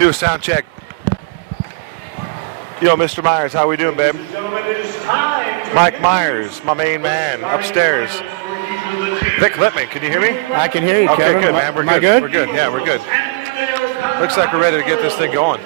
Do a sound check. Yo, Mr. Myers, how we doing, babe? Mike Myers, my main man, upstairs. Vic Lippman, can you hear me? I can hear you, okay, Kevin. Good, man. We're Am I good. good? We're good. Yeah, we're good. Looks like we're ready to get this thing going.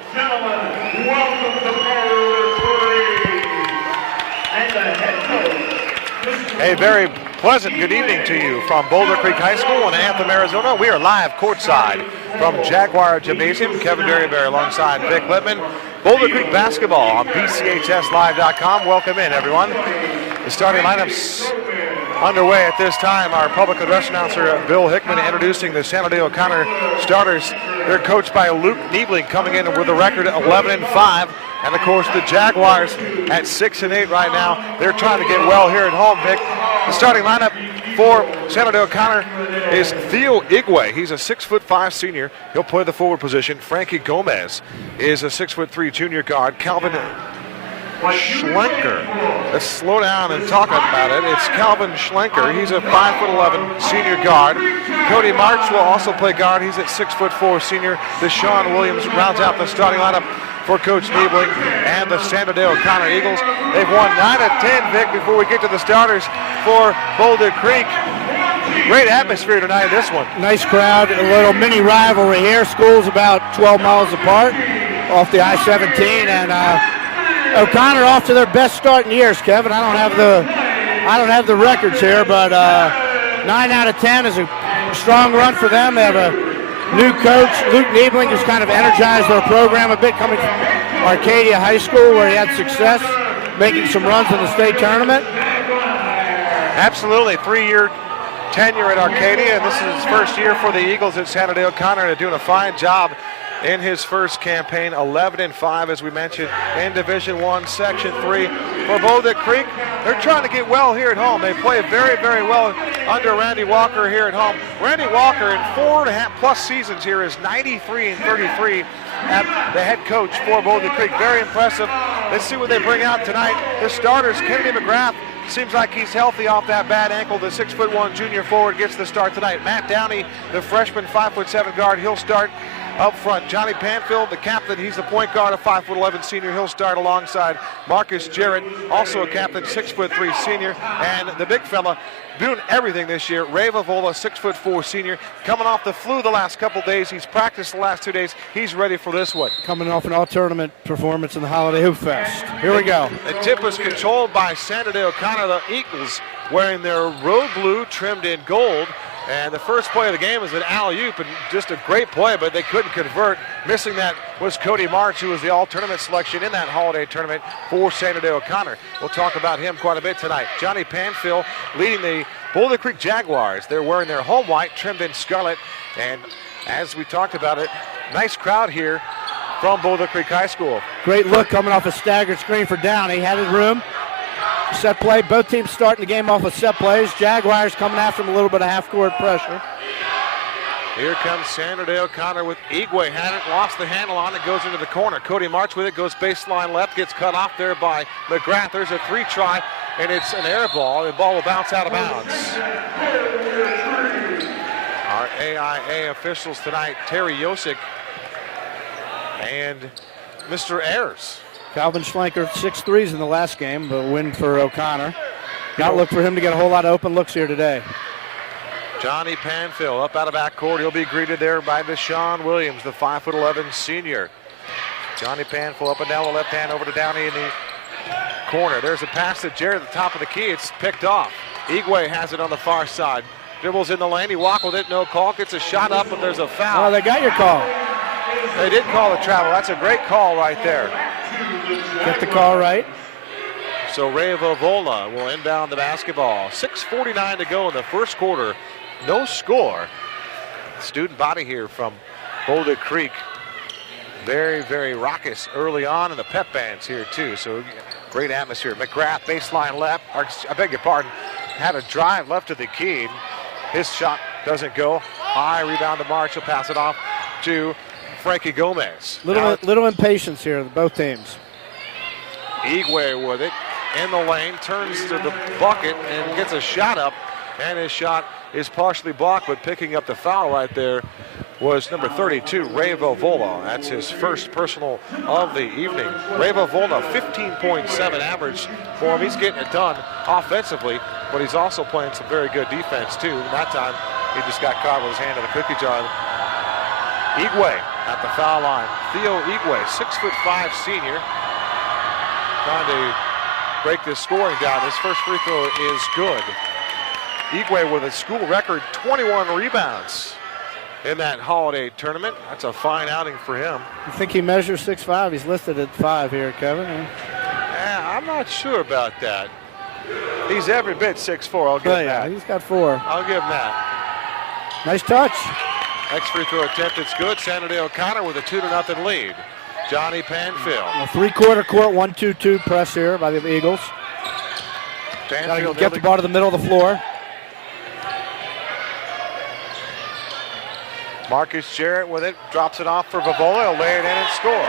A very pleasant good evening to you from Boulder Creek High School in Anthem, Arizona. We are live courtside from Jaguar Gymnasium. Kevin Derryberry alongside Vic Lippman. Boulder Creek basketball on BCHSLive.com. Welcome in, everyone. The starting lineups underway at this time. Our public address announcer, Bill Hickman, introducing the San Jose O'Connor starters. They're coached by Luke Niebling, coming in with a record 11-5. And of course, the Jaguars at 6-8 right now. They're trying to get well here at home, Vic. The starting lineup for San Jose O'Connor is Theo Igwe. He's a 6'5" senior. He'll play the forward position. Frankie Gomez is a 6'3" junior guard. Calvin Schlenker. Let's slow down and talk about it. It's Calvin Schlenker. He's a 5'11" senior guard. Cody March will also play guard. He's at 6'4" senior. Deshaun Williams rounds out the starting lineup for Coach Niebling and the San Jose O'Connor Eagles. They've won 9 of 10, Vic, before we get to the starters for Boulder Creek. Great atmosphere tonight in this one. Nice crowd, a little mini rivalry here. Schools about 12 miles apart off the I-17, and O'Connor off to their best start in years, Kevin. I don't have the records here, but 9 out of 10 is a strong run for them. They have a new coach, Luke Niebling, has kind of energized their program a bit, coming from Arcadia High School, where he had success making some runs in the state tournament. Absolutely, 3-year tenure at Arcadia, and this is his first year for the Eagles at San Jose O'Connor, and doing a fine job in his first campaign. 11-5, as we mentioned, in Division I, Section 3 for Boulder Creek. They're trying to get well here at home. They play very, very well under Randy Walker here at home. Randy Walker, in 4.5+ seasons here, is 93-33 at the head coach for Boulder Creek. Very impressive. Let's see what they bring out tonight. The starters, Kennedy McGrath, seems like he's healthy off that bad ankle. The 6'1" junior forward gets the start tonight. Matt Downey, the freshman 5'7" guard, he'll start up front. Johnny Panfield, the captain, he's the point guard, a 5'11" senior. He'll start alongside Marcus Jarrett, also a captain, 6'3" senior. And the big fella doing everything this year, Ray Vavola, 6'4" senior, coming off the flu the last couple days. He's practiced the last 2 days. He's ready for this one. Coming off an all-tournament performance in the Holiday Hoop Fest. Here we go. The tip was controlled by San Jose O'Connor. The Eagles wearing their road blue trimmed in gold. And the first play of the game was an alley-oop, and just a great play, but they couldn't convert. Missing that was Cody March, who was the all-tournament selection in that holiday tournament for San Jose O'Connor. We'll talk about him quite a bit tonight. Johnny Panfield leading the Boulder Creek Jaguars. They're wearing their home white, trimmed in scarlet. And as we talked about it, nice crowd here from Boulder Creek High School. Great look coming off a staggered screen for Downey. Had his room. Set play, both teams starting the game off of set plays. Jaguars coming after them, a little bit of half-court pressure. Here comes San Jose O'Connor with Igwe. Had it, lost the handle on it, goes into the corner. Cody March with it, goes baseline left, gets cut off there by McGrath. There's a 3-try, and it's an air ball. The ball will bounce out of bounds. Our AIA officials tonight, Terry Yosik and Mr. Ayers. Calvin Schlenker, 6 threes in the last game, but a win for O'Connor. Not look for him to get a whole lot of open looks here today. Johnny Panfield up out of backcourt. He'll be greeted there by Deshaun Williams, the 5'11" senior. Johnny Panfield up and down the left hand over to Downey in the corner. There's a pass to Jared at the top of the key. It's picked off. Igwe has it on the far side. Dribbles in the lane. He walked with it. No call. Gets a shot up, but there's a foul. Oh, they got your call. They did call the travel. That's a great call right there. Get the call right. So Ray Vavola will inbound the basketball. 6:49 to go in the first quarter. No score. Student body here from Boulder Creek. Very, very raucous early on, and the pep band's here too. So great atmosphere. McGrath baseline left. I beg your pardon. Had a drive left to the key. His shot doesn't go. High rebound to March. He'll pass it off to Frankie Gomez. Little impatience here, both teams. Igwe with it in the lane, turns to the bucket and gets a shot up, and his shot is partially blocked, but picking up the foul right there was number 32, Ray Vovola. That's his first personal of the evening. Ray Vovola, 15.7 average for him. He's getting it done offensively, but he's also playing some very good defense too. That time, he just got caught with his hand in the cookie jar. Igwe at the foul line. Theo Igwe, 6'5" senior, trying to break this scoring down. His first free throw is good. Igwe with a school record 21 rebounds in that holiday tournament. That's a fine outing for him. You think he measures 6'5"? He's listed at 5 here, Kevin. Yeah, I'm not sure about that. He's every bit 6'4". I'll give him that. He's got 4. I'll give him that. Nice touch. Next free throw attempt, it's good. San Jose O'Connor with a 2-0 lead. Johnny Panfill. A three-quarter court 1-2-2 press here by the Eagles. Panfill get the ball to the middle of the floor. Marcus Jarrett with it, drops it off for Vovola. He'll lay it in and score.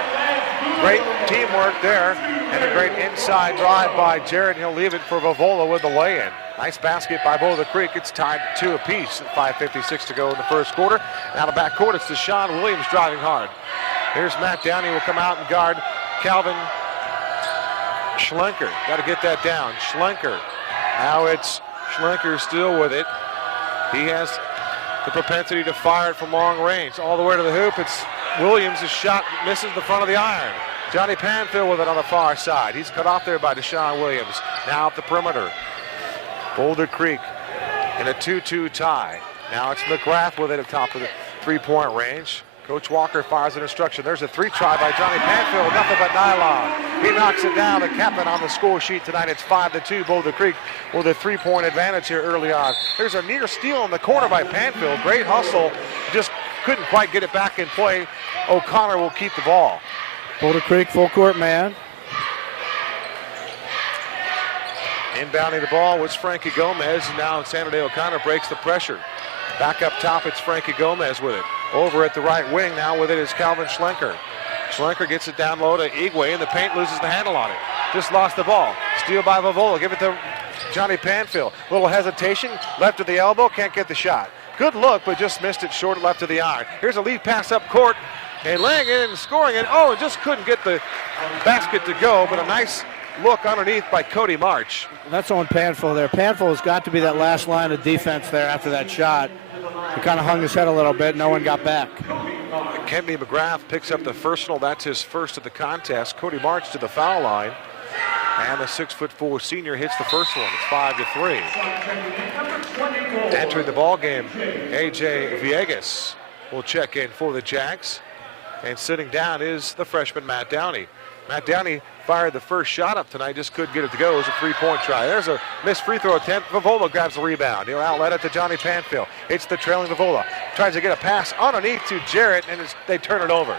Great teamwork there, and a great inside drive by Jarrett. He'll leave it for Vovola with the lay-in. Nice basket by Boulder Creek. It's tied 2 apiece. 5:56 to go in the first quarter. Now the backcourt, it's Deshaun Williams driving hard. Here's Matt Downey, will come out and guard Calvin Schlenker. Got to get that down. Schlenker. Now it's Schlenker still with it. He has the propensity to fire it from long range. All the way to the hoop. It's Williams. His shot misses the front of the iron. Johnny Panfill with it on the far side. He's cut off there by Deshaun Williams. Now at the perimeter. Boulder Creek in a 2-2 tie. Now it's McGrath with it at top of the three-point range. Coach Walker fires an instruction. There's a 3 try by Johnny Panfill. Nothing but nylon. He knocks it down. The captain on the score sheet tonight. It's 5-2. Boulder Creek with a 3-point advantage here early on. There's a near steal in the corner by Panfill. Great hustle. Just couldn't quite get it back in play. O'Connor will keep the ball. Boulder Creek full court man. Inbounding the ball was Frankie Gomez. Now San Jose O'Connor breaks the pressure. Back up top, it's Frankie Gomez with it. Over at the right wing now with it is Calvin Schlenker. Schlenker gets it down low to Igwe in the paint, loses the handle on it. Just lost the ball. Steal by Vovola. Give it to Johnny Panfill. Little hesitation, left of the elbow, can't get the shot. Good look, but just missed it short left of the iron. Here's a lead pass up court. And laying it and scoring it. Oh, just couldn't get the basket to go, but a nice look underneath by Cody March. That's on Panfill there. Panfill has got to be that last line of defense there after that shot. He kind of hung his head a little bit. No one got back. Kemby McGrath picks up the personal. That's his first of the contest. Cody March to the foul line. And the 6'4" senior hits the first one. It's 5-3. Entering the ball game, A.J. Villegas will check in for the Jags. And sitting down is the freshman Matt Downey. Matt Downey fired the first shot up tonight, just couldn't get it to go. It was a 3-point try. There's a missed free throw attempt. Vovola grabs the rebound. He'll outlet it to Johnny Panfill. It's the trailing Vovola. Tries to get a pass underneath to Jarrett, and they turn it over.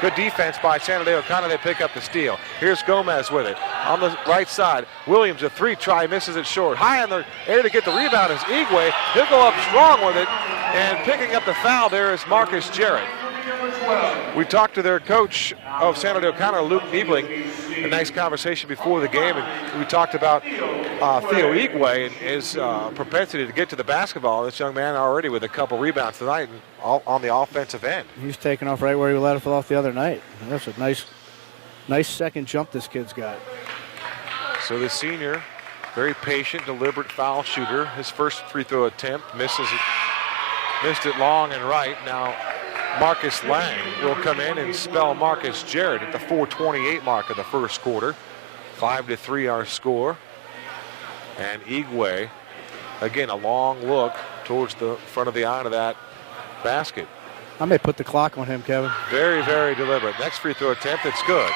Good defense by San Jose O'Connor. They pick up the steal. Here's Gomez with it. On the right side, Williams, a 3-try, misses it short. High in the air to get the rebound is Igwe. He'll go up strong with it, and picking up the foul there is Marcus Jarrett. We talked to their coach of San Jose O'Connor, Luke Niebling. A nice conversation before the game, and we talked about Theo Igwe and his propensity to get to the basketball. This young man already with a couple rebounds tonight and all on the offensive end. He's taking off right where he let it off the other night. That's a nice second jump this kid's got. So the senior, very patient, deliberate foul shooter. His first free throw attempt missed it long and right. Now Marcus Lang will come in and spell Marcus Jarrett at the 4:28 mark of the first quarter. 5-3 our score. And Igwe, again, a long look towards the front of the iron of that basket. I may put the clock on him, Kevin. Very, very deliberate. Next free throw attempt, it's good.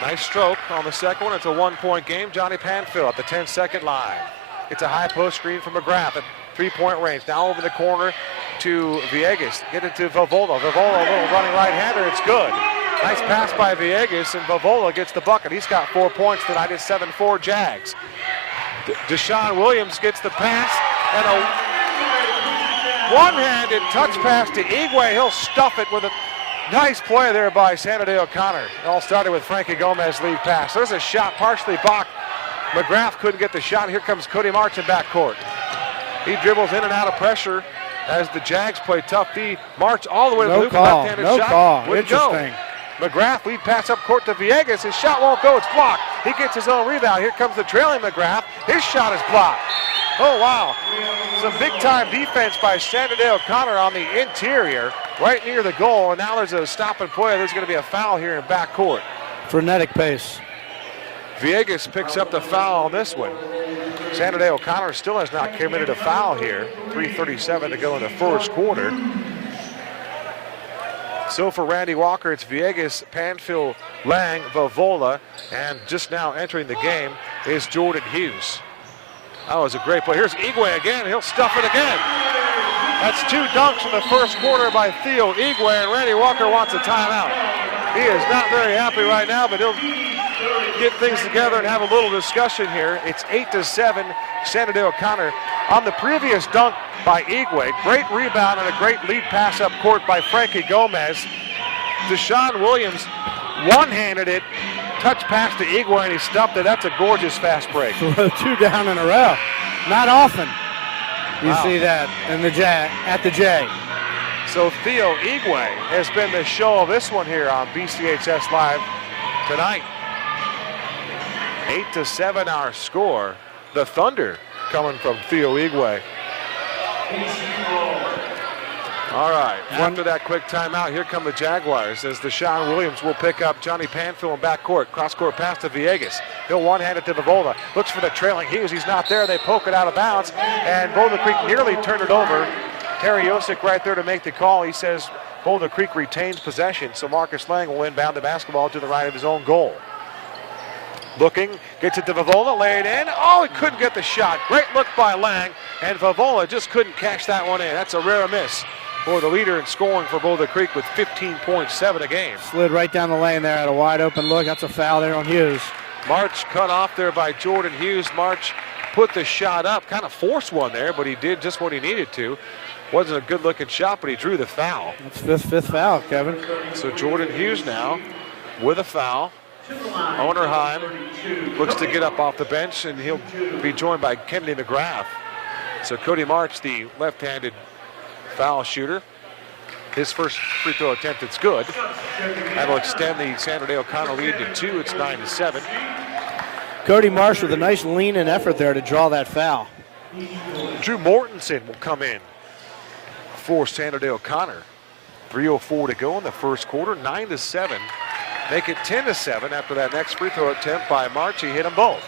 Nice stroke on the second one. It's a 1-point game. Johnny Panfill at the 10-second line. It's a high post screen from McGrath at 3-point range. Now over the corner to Villegas. Get it to Vovola. Vovola, a little running right-hander. It's good. Nice pass by Villegas, and Vovola gets the bucket. He's got 4 points tonight. It's 7-4 Jags. Deshaun Williams gets the pass, and a one-handed touch pass to Igwe. He'll stuff it with a nice play there by San Jose O'Connor. It all started with Frankie Gomez lead pass. There's a shot partially blocked. McGrath couldn't get the shot. Here comes Cody March in backcourt. He dribbles in and out of pressure as the Jags play tough D. March all the way to the No loop. call. Left-handed No shot. call. Wouldn't go. Interesting. McGrath lead pass up court to Villegas. His shot won't go. It's blocked. He gets his own rebound. Here comes the trailing McGrath. His shot is blocked. Oh, wow. Some big-time defense by Sanderdale Connor on the interior, right near the goal. And now there's a stop and play. There's going to be a foul here in backcourt. Frenetic pace. Villegas picks up the foul on this one. Sanderdale Connor still has not committed a foul here. 3:37 to go in the first quarter. So for Randy Walker, it's Villegas, Panfill, Lang, Vavola, and just now entering the game is Jordan Hughes. That was a great play. Here's Igwe again. He'll stuff it again. That's 2 dunks in the first quarter by Theo Igwe, and Randy Walker wants a timeout. He is not very happy right now, but he'll get things together and have a little discussion here. It's 8-7, Sanderdale Connor. On the previous dunk by Igwe, great rebound and a great lead pass up court by Frankie Gomez. Deshaun Williams one-handed it, touch pass to Igwe, and he stuffed it. That's a gorgeous fast break. 2 down in a row. Not often you see that in the at the J. So Theo Igwe has been the show of this one here on BCHS Live tonight. 8-7 our score. The Thunder coming from Theo Igwe. All right, after that quick timeout, here come the Jaguars as Deshaun Williams will pick up Johnny Panfill in backcourt. Cross-court pass to Villegas. He'll one-hand it to Vavola. Looks for the trailing Hughes. He's not there. They poke it out of bounds, and Boulder Creek nearly turned it over. Terry Yosick right there to make the call. He says Boulder Creek retains possession, so Marcus Lang will inbound the basketball to the right of his own goal. Looking, gets it to Vavola, laid in. Oh, he couldn't get the shot. Great look by Lang, and Vavola just couldn't catch that one in. That's a rare miss for the leader in scoring for Boulder Creek with 15.7 a game. Slid right down the lane there at a wide open look. That's a foul there on Hughes. March cut off there by Jordan Hughes. March put the shot up, kind of forced one there, but he did just what he needed to. Wasn't a good looking shot, but he drew the foul. That's fifth foul, Kevin. So Jordan Hughes now with a foul. Onerheim looks to get up off the bench, and he'll be joined by Kennedy McGrath. So Cody March, the left-handed foul shooter. His first free throw attempt, it's good. That'll extend the Sanderdale Connor lead to 2. It's 9-7. Cody Marsh with a nice lean and effort there to draw that foul. Drew Mortensen will come in for Sanderdale Connor. 3:04 to go in the first quarter, 9-7. Make it 10-7 after that next free throw attempt by March. He hit them both.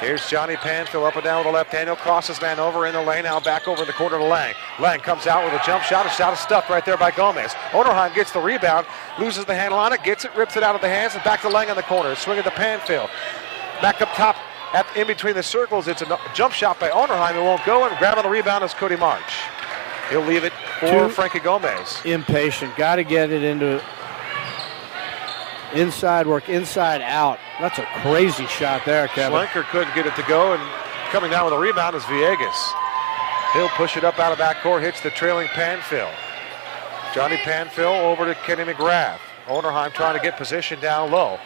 Here's Johnny Panfill up and down with the left hand. He'll cross his man over in the lane. Now back over in the corner to Lang. Lang comes out with a jump shot. A shot is stuffed right there by Gomez. Onerheim gets the rebound, loses the handle on it, gets it, rips it out of the hands, and back to Lang on the corner. Swing it to Panfill. Back up top in between the circles. It's a jump shot by Onerheim. It won't go, and grabbing the rebound is Cody March. He'll leave it for Frankie Gomez. Impatient. Got to get it into inside work, inside out. That's a crazy shot there, Kevin. Schlenker couldn't get it to go, and coming down with a rebound is Villegas. He'll push it up out of backcourt, hits the trailing Panfill. Johnny Panfill over to Kenny McGrath. Onerheim trying to get position down low.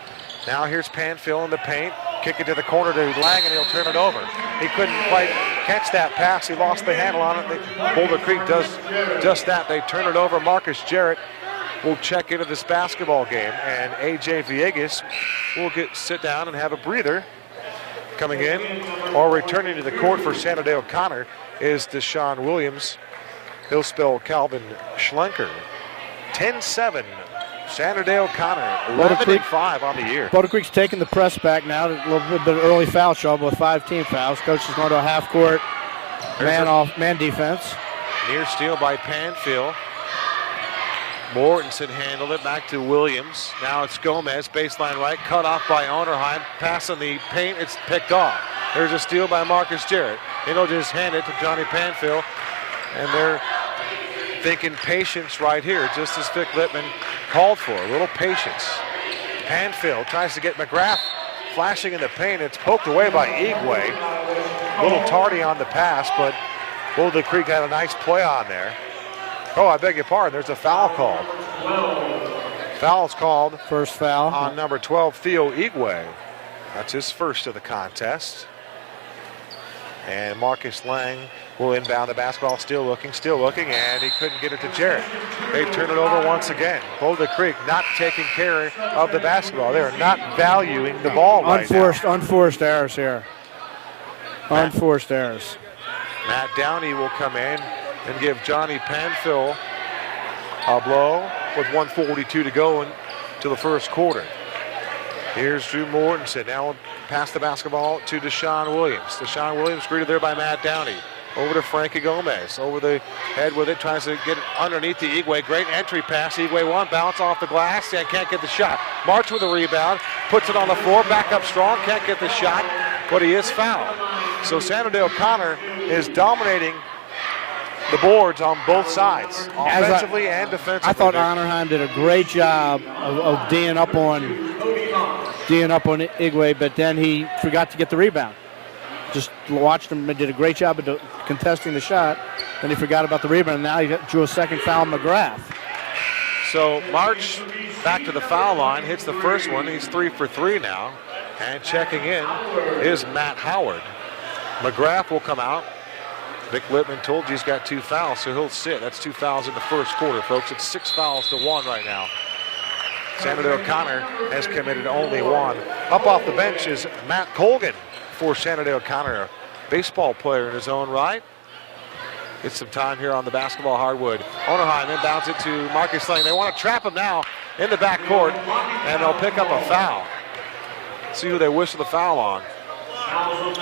Now here's Panfill in the paint. Kick it to the corner to Lang, and he'll turn it over. He couldn't quite catch that pass. He lost the handle on it. Boulder Creek does just that. They turn it over. Marcus Jarrett will check into this basketball game, and A.J. Villegas will sit down and have a breather. Coming in or returning to the court for Sanderdale Connor is Deshaun Williams. He'll spell Calvin Schlenker. 10-7. Sanderdale Connor, 11-5 on the year. Boulder Creek's taking the press back now. A little bit of early foul trouble with 5 team fouls. Coach is going to a half-court man defense. Near steal by Panfill. Mortensen handled it back to Williams. Now it's Gomez, baseline right, cut off by Onerheim. Pass in the paint, it's picked off. There's a steal by Marcus Jarrett. He'll just hand it to Johnny Panfill, and they're thinking patience right here, just as Vic Littman called for, a little patience. Panfill tries to get McGrath flashing in the paint. It's poked away by Igwe. A little tardy on the pass, but Boulder Creek had a nice play on there. Oh, I beg your pardon, there's a foul called. Foul's called. First foul. On number 12, Theo Igwe. That's his first of the contest. And Marcus Lang will inbound the basketball, still looking, and he couldn't get it to Jarrett. They turn it over once again. Boulder Creek not taking care of the basketball. They're not valuing the ball right now. Unforced errors here. Unforced errors. Matt Downey will come in and give Johnny Panfill a blow with 1:42 to go into the first quarter. Here's Drew Mortensen. Now we'll pass the basketball to Deshaun Williams. Deshaun Williams greeted there by Matt Downey. Over to Frankie Gomez. Over the head with it, tries to get it underneath the Igwe. Great entry pass. Igwe one bounce off the glass and can't get the shot. March with a rebound, puts it on the floor, back up strong, can't get the shot, but he is fouled. So San Jose O'Connor is dominating the boards on both sides, offensively and defensively. I thought Honorheim did a great job of D'ing up on Igwe, but then he forgot to get the rebound. Just watched him, did a great job of contesting the shot. Then he forgot about the rebound, and now he drew a second foul on McGrath. So March back to the foul line, hits the first one. He's 3 for 3 now. And checking in is Matt Howard. McGrath will come out. Vic Littman told you he's got 2 fouls, so he'll sit. That's 2 fouls in the first quarter, folks. It's 6 fouls to 1 right now. San Jose O'Connor has committed only 1. Up off the bench is Matt Colgan for San Jose O'Connor, a baseball player in his own right. Gets some time here on the basketball hardwood. Onerheim inbounds it to Marcus Lang. They want to trap him now in the backcourt, and they'll pick up a foul. See who they whistle the foul on.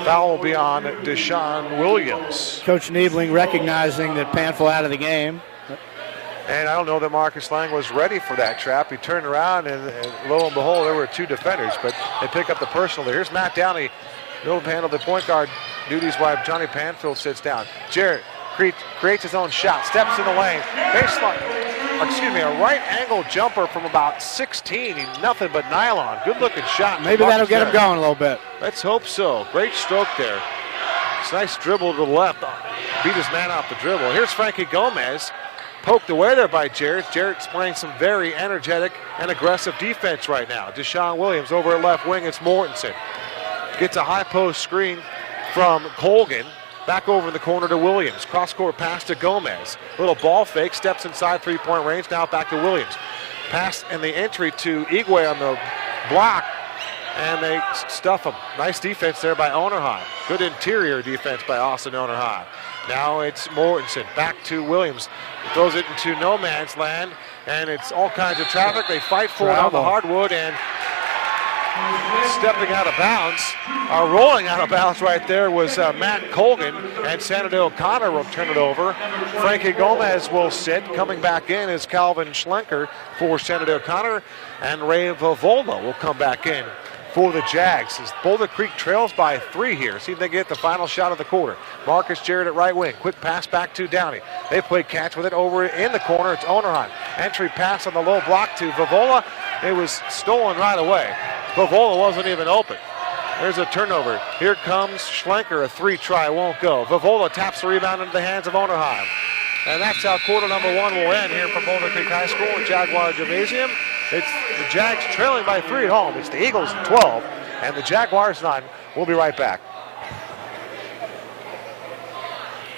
Foul will be on Deshaun Williams. Coach Niebling recognizing that Panfill out of the game. And I don't know that Marcus Lang was ready for that trap. He turned around, and lo and behold, there were 2 defenders, but they pick up the personal there. Here's Matt Downey. He'll handle the point guard duties while Johnny Panfill sits down. Jarrett creates his own shot, steps in the lane. A right angle jumper from about 16. Nothing but nylon. Good looking shot. Maybe that'll get him going a little bit. Let's hope so. Great stroke there. It's a nice dribble to the left. Beat his man off the dribble. Here's Frankie Gomez. Poked away there by Jarrett. Jarrett's playing some very energetic and aggressive defense right now. Deshaun Williams over at left wing. It's Mortensen. Gets a high post screen from Colgan. Back over in the corner to Williams. Cross-court pass to Gomez. Little ball fake. Steps inside three-point range. Now back to Williams. Pass and the entry to Igwe on the block. And they stuff him. Nice defense there by Onerheim. Good interior defense by Austin Onerheim. Now it's Mortensen. Back to Williams. Throws it into no man's land. And it's all kinds of traffic. They fight for it on the hardwood. And stepping out of bounds, rolling out of bounds right there was Matt Colgan, and San Jose O'Connor will turn it over. Frankie Gomez will sit. Coming back in is Calvin Schlenker for San Jose O'Connor, and Ray Vavola will come back in for the Jags. As Boulder Creek trails by 3 here. See if they get the final shot of the quarter. Marcus Jarrett at right wing. Quick pass back to Downey. They play catch with it over in the corner. It's Onerheim. Entry pass on the low block to Vavola. It was stolen right away. Vavola wasn't even open. There's a turnover. Here comes Schlenker. A 3 try won't go. Vavola taps the rebound into the hands of Onerheim. And that's how quarter number 1 will end here from Boulder Creek High School at Jaguar Gymnasium. It's the Jags trailing by 3 at home. It's the Eagles 12 and the Jaguars 9. We'll be right back.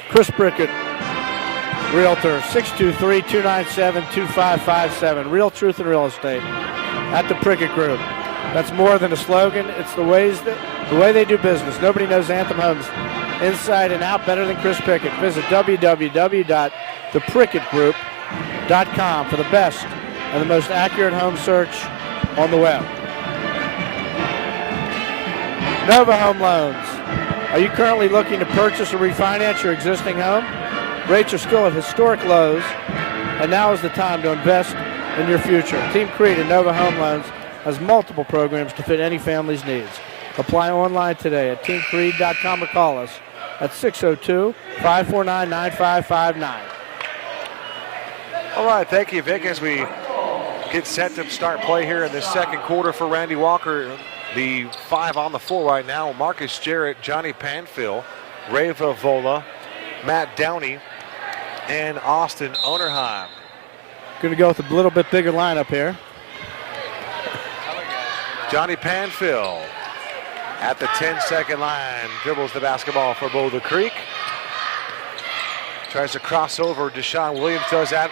Chris Prickett, Realtor, 623-297-2557. Real truth in real estate at the Prickett Group. That's more than a slogan. It's the way they do business. Nobody knows Anthem Homes inside and out better than Chris Prickett. Visit www.theprickettgroup.com for the best and the most accurate home search on the web. Nova Home Loans. Are you currently looking to purchase or refinance your existing home? Rates are still at historic lows, and now is the time to invest in your future. Team Creed and Nova Home Loans has multiple programs to fit any family's needs. Apply online today at teamcreed.com or call us at 602-549-9559. All right, thank you, Vic, as we get set to start play here in the second quarter for Randy Walker. The 5 on the floor right now: Marcus Jarrett, Johnny Panfill, Ray Vavola, Matt Downey, and Austin Onerheim. Going to go with a little bit bigger lineup here. Johnny Panfill at the 10-second line. Dribbles the basketball for Boulder Creek. Tries to cross over. Deshaun Williams does that.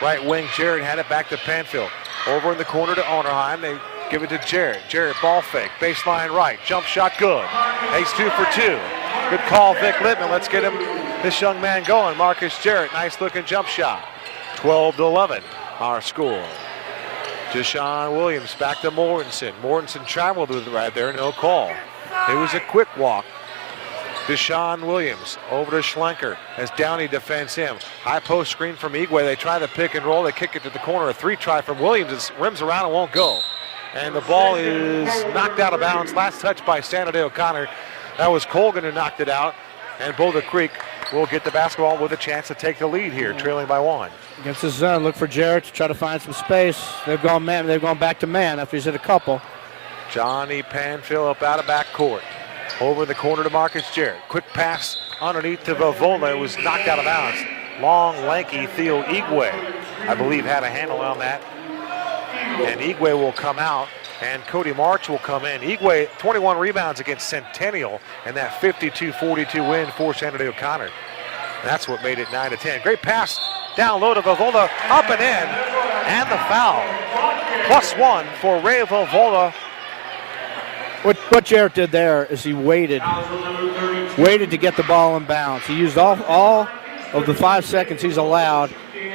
Right wing, Jarrett had it back to Panfield. Over in the corner to Onerheim. They give it to Jarrett. Jarrett ball fake. Baseline right. Jump shot good. Ace 2 for 2. Good call, Vic Littman. Let's get this young man going. Marcus Jarrett. Nice looking jump shot. 12-11 our score. Deshaun Williams back to Mortensen. Mortensen traveled with it right there. No call. It was a quick walk. Deshaun Williams over to Schlenker as Downey defends him. High post screen from Igwe. They try the pick and roll. They kick it to the corner. A 3 try from Williams. It rims around and won't go. And the ball is knocked out of bounds. Last touch by Sanity O'Connor. That was Colgan who knocked it out. And Boulder Creek will get the basketball with a chance to take the lead here, trailing by 1. Against the zone, look for Jarrett to try to find some space. They've gone man. They've gone back to man after he's hit a couple. Johnny Panfield up out of back court. Over the corner to Marcus Jarrett. Quick pass underneath to Vovola. It was knocked out of bounds. Long, lanky Theo Igwe, I believe, had a handle on that. And Igwe will come out, and Cody March will come in. Igwe, 21 rebounds against Centennial, and that 52-42 win for Sanity O'Connor. That's what made it 9-10. Great pass down low to Vovola, up and in, and the foul. +1 for Ray Vovola. What Jarrett did there is he waited to get the ball in bounds. He used all of the 5 seconds he's allowed,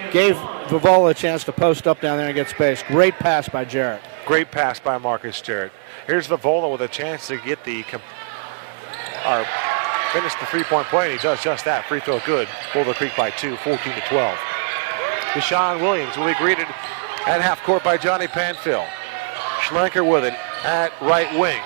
gave Vovola a chance to post up down there and get space. Great pass by Jarrett. Great pass by Marcus Jarrett. Here's Vovola with a chance to get finish the three-point play, and he does just that. Free throw good. Boulder Creek by 2, 14-12. Deshaun Williams will be greeted at half court by Johnny Panfield. Schlenker with it at right wing.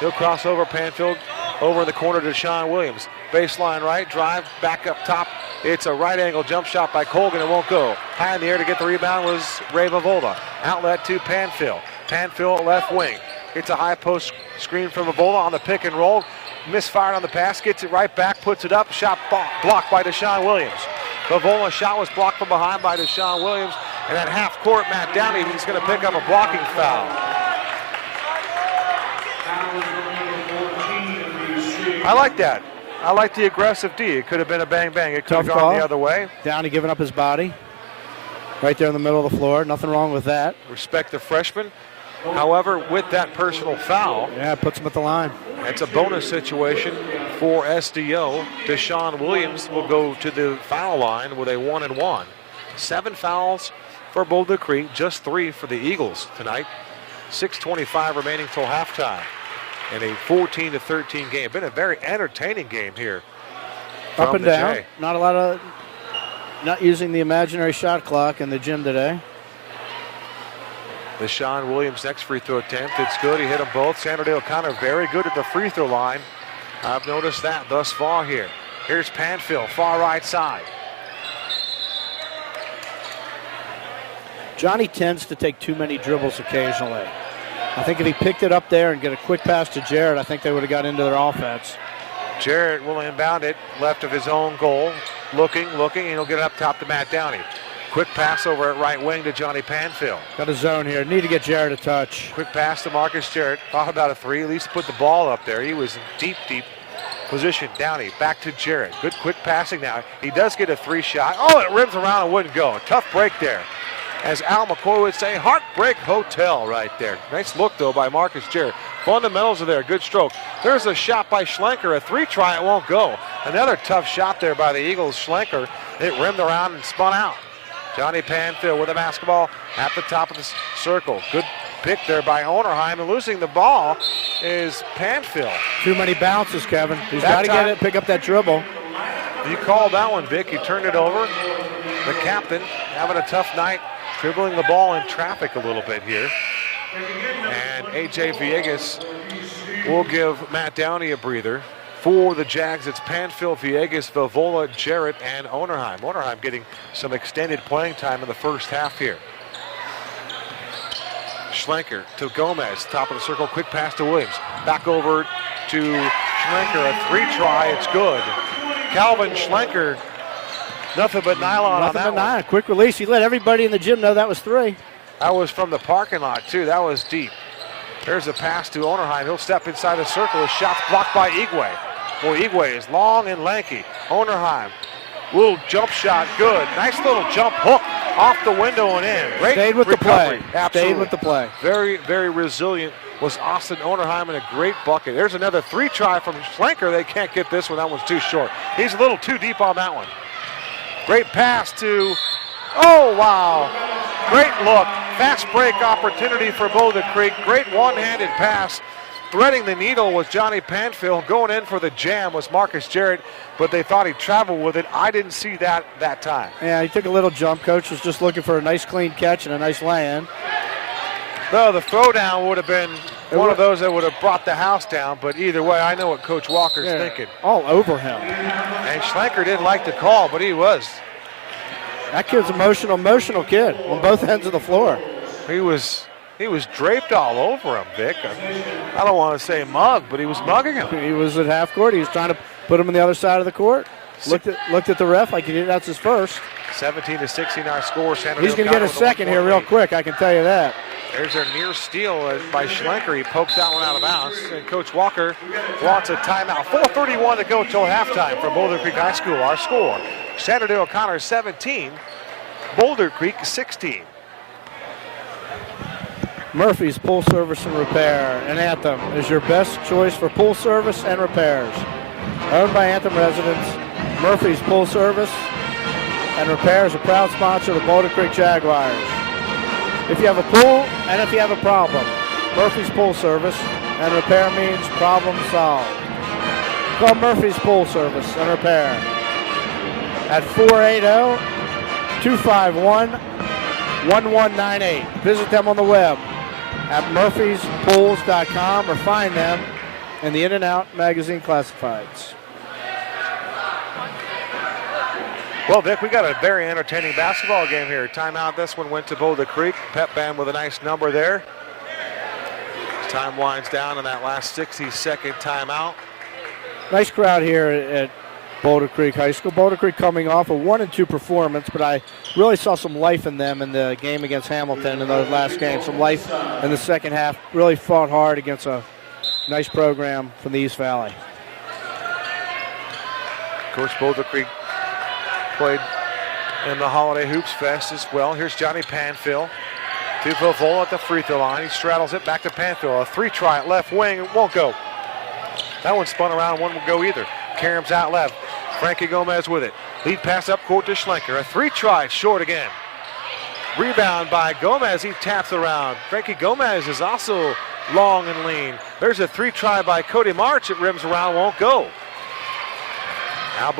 He'll cross over Panfield, over in the corner to Deshaun Williams. Baseline right, drive back up top. It's a right angle jump shot by Colgan. It won't go. High in the air to get the rebound was Ray Vovola. Outlet to Panfield. Panfield left wing. It's a high post screen from Vovola on the pick and roll. Misfired on the pass, gets it right back, puts it up. Shot blocked by Deshaun Williams. Vovola's shot was blocked from behind by Deshaun Williams. And at half court, Matt Downey is going to pick up a blocking foul. I like that. I like the aggressive D. It could have been a bang-bang. It could have gone the other way. Downey giving up his body. Right there in the middle of the floor. Nothing wrong with that. Respect the freshman. However, with that personal foul. Yeah, it puts him at the line. It's a bonus situation for SDO. Deshaun Williams will go to the foul line with a 1-and-1. 7 fouls for Boulder Creek, just 3 for the Eagles tonight. 6:25 remaining till halftime. In a 14-13 game. Been a very entertaining game here. Up and down. Not using the imaginary shot clock in the gym today. Deshaun Williams' next free throw attempt. It's good. He hit them both. Sanity O'Connor very good at the free throw line. I've noticed that thus far here. Here's Panfield, far right side. Johnny tends to take too many dribbles occasionally. I think if he picked it up there and get a quick pass to Jarrett, I think they would have got into their offense. Jarrett will inbound it left of his own goal. Looking, and he'll get it up top to Matt Downey. Quick pass over at right wing to Johnny Panfield. Got a zone here. Need to get Jarrett a touch. Quick pass to Marcus Jarrett. Thought about a 3. At least put the ball up there. He was in deep position. Downey back to Jarrett. Good quick passing now. He does get a 3 shot. Oh, it rims around and wouldn't go. Tough break there. As Al McCoy would say, Heartbreak Hotel right there. Nice look, though, by Marcus Jarrett. Fundamentals are there. Good stroke. There's a shot by Schlenker. A 3 try. It won't go. Another tough shot there by the Eagles. Schlenker. It rimmed around and spun out. Johnny Panfield with the basketball at the top of the circle. Good pick there by Onerheim. And losing the ball is Panfield. Too many bounces, Kevin. He's got to get it, pick up that dribble. You called that one, Vic. He turned it over. The captain having a tough night. Dribbling the ball in traffic a little bit here. And A.J. Villegas will give Matt Downey a breather. For the Jags, it's Panfield, Villegas, Vovola, Jarrett, and Onerheim. Onerheim getting some extended playing time in the first half here. Schlenker to Gomez, top of the circle, quick pass to Williams. Back over to Schlenker, a 3 try, it's good. Calvin Schlenker, nothing but nylon on that one. Quick release. He let everybody in the gym know that was 3. That was from the parking lot, too. That was deep. There's a pass to Onerheim. He'll step inside the circle. His shot's blocked by Igwe. Boy, Igwe is long and lanky. Onerheim, little jump shot, good. Nice little jump hook off the window and in. Great Stayed with recovery. the play. Absolutely. Stayed with the play. Very, very resilient was Austin Onerheim, and a great bucket. There's another 3-try from Schlenker. They can't get this one. That one's too short. He's a little too deep on that one. Great pass to, oh, wow. Great look. Fast break opportunity for Boulder Creek. Great one-handed pass. Threading the needle was Johnny Panfill. Going in for the jam was Marcus Jarrett, but they thought he'd travel with it. I didn't see that time. Yeah, he took a little jump. Coach was just looking for a nice clean catch and a nice lay-in. No, the throwdown would have been one of those that would have brought the house down, but either way, I know what Coach Walker's thinking. All over him. And Schlenker didn't like the call, but he was. That kid's emotional kid on both ends of the floor. He was draped all over him, Vic. I don't want to say mug, but he was mugging him. He was at half court. He was trying to put him on the other side of the court. Looked at the ref like he did. That's his first. 17-16 our score. He's going to get a second here real quick, I can tell you that. There's a near steal by Schlenker. He pokes that one out of bounds. And Coach Walker wants a timeout. 4:31 to go till halftime for Boulder Creek High School. Our score, Shenandoah O'Connor 17, Boulder Creek 16. Murphy's Pool Service and Repair and Anthem is your best choice for pool service and repairs. Owned by Anthem residents, Murphy's Pool Service and Repair is a proud sponsor of the Boulder Creek Jaguars. If you have a pool and if you have a problem, Murphy's Pool Service and Repair means problem solved. Call Murphy's Pool Service and Repair at 480-251-1198. Visit them on the web at murphyspools.com or find them in the In and Out magazine classifieds. Well, Vic, we got a very entertaining basketball game here. Timeout. This one went to Boulder Creek. Pep band with a nice number there. As time winds down in that last 60-second timeout. Nice crowd here at Boulder Creek High School. Boulder Creek coming off a 1-2 performance, but I really saw some life in them in the game against Hamilton in those last games. Some life in the second half. Really fought hard against a nice program from the East Valley. Coach Boulder Creek played in the Holiday Hoops Fest as well. Here's Johnny Panfill. To Vovola at the free throw line. He straddles it back to Panfill. A 3-try at left wing. It won't go. That one spun around. One won't go either. Karam's out left. Frankie Gomez with it. Lead pass up court to Schlenker. A 3-try short again. Rebound by Gomez. He taps around. Frankie Gomez is also long and lean. There's a 3-try by Cody March. It rims around. Won't go. Now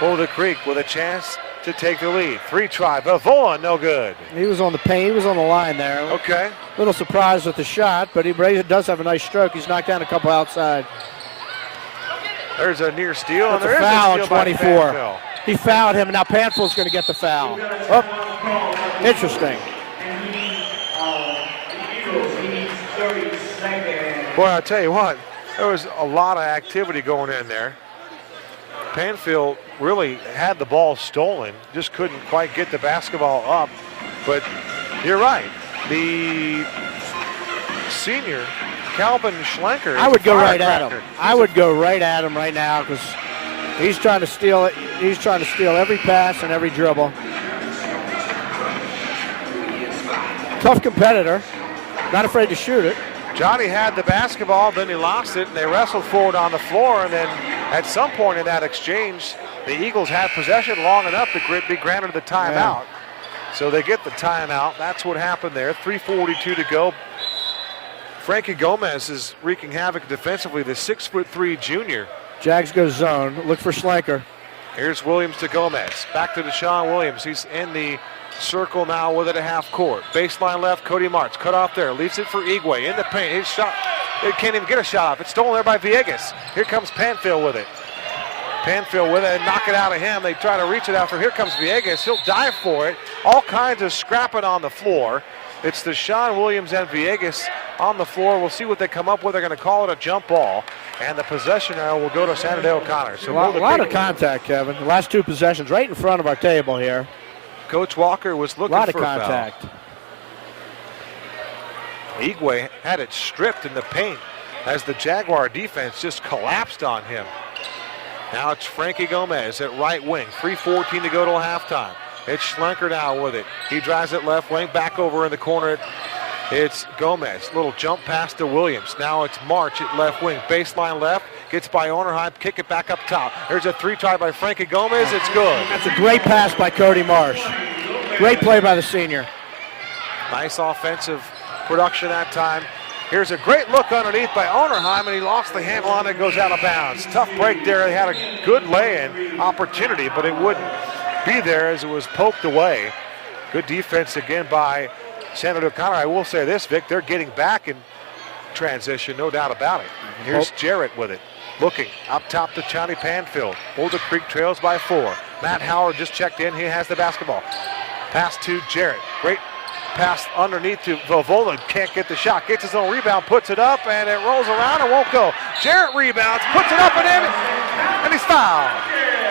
Boulder Creek with a chance to take the lead. 3-try. Vovola, no good. He was on the paint. He was on the line there. Okay. A little surprised with the shot, but he does have a nice stroke. He's knocked down a couple outside. There's a near steal. That's and there a foul is a on steal 24. By He fouled him, and now Panfill's going to get the foul. Oh, interesting. Boy, I'll tell you what, there was a lot of activity going in there. Panfill really had the ball stolen, just couldn't quite get the basketball up. But you're right, the senior, Calvin Schlenker, I would go right at him. I would go right at him right now because he's trying to steal it. He's trying to steal every pass and every dribble. Tough competitor, not afraid to shoot it. Johnny had the basketball, then he lost it, and they wrestled forward on the floor, and then at some point in that exchange, the Eagles had possession long enough to be granted the timeout. Yeah. So they get the timeout. That's what happened there. 3:42 to go. Frankie Gomez is wreaking havoc defensively, the 6'3" junior. Jags go zone. Look for Schlenker. Here's Williams to Gomez. Back to Deshaun Williams. He's in the circle now with it at half court. Baseline left, Cody March. Cut off there. Leaves it for Igwe in the paint. His shot, it can't even get a shot off. It's stolen there by Villegas. Here comes Panfill with it. Panfill with it and knock it out of him. They try to reach it after. Here comes Villegas. He'll dive for it. All kinds of scrapping on the floor. It's Deshaun Williams and Villegas on the floor. We'll see what they come up with. They're going to call it a jump ball. And the possession now will go to Shenandoah O'Connor. So a lot of contact, Kevin. The last two possessions right in front of our table here. Coach Walker was looking for a lot of contact. foul. Igwe had it stripped in the paint as the Jaguar defense just collapsed on him. Now it's Frankie Gomez at right wing. 3:14 to go till halftime. It's Schlenker now with it. He drives it left wing, back over in the corner. It's Gomez. Little jump pass to Williams. Now it's March at left wing. Baseline left. Gets by Onerheim. Kick it back up top. There's a three-try by Frankie Gomez. It's good. That's a great pass by Cody Marsh. Great play by the senior. Nice offensive production that time. Here's a great look underneath by Onerheim, and he lost the handle on it, goes out of bounds. Tough break there. He had a good lay-in opportunity, but it wouldn't be there as it was poked away. Good defense again by San Antonio Connor. I will say this, Vic, they're getting back in transition, no doubt about it. Here's Jarrett with it. Looking up top to Johnny Panfield. Boulder Creek trails by 4. Matt Howard just checked in. He has the basketball. Pass to Jarrett. Great pass underneath to Vovola. Can't get the shot. Gets his own rebound, puts it up, and it rolls around and won't go. Jarrett rebounds, puts it up and in, and he's fouled.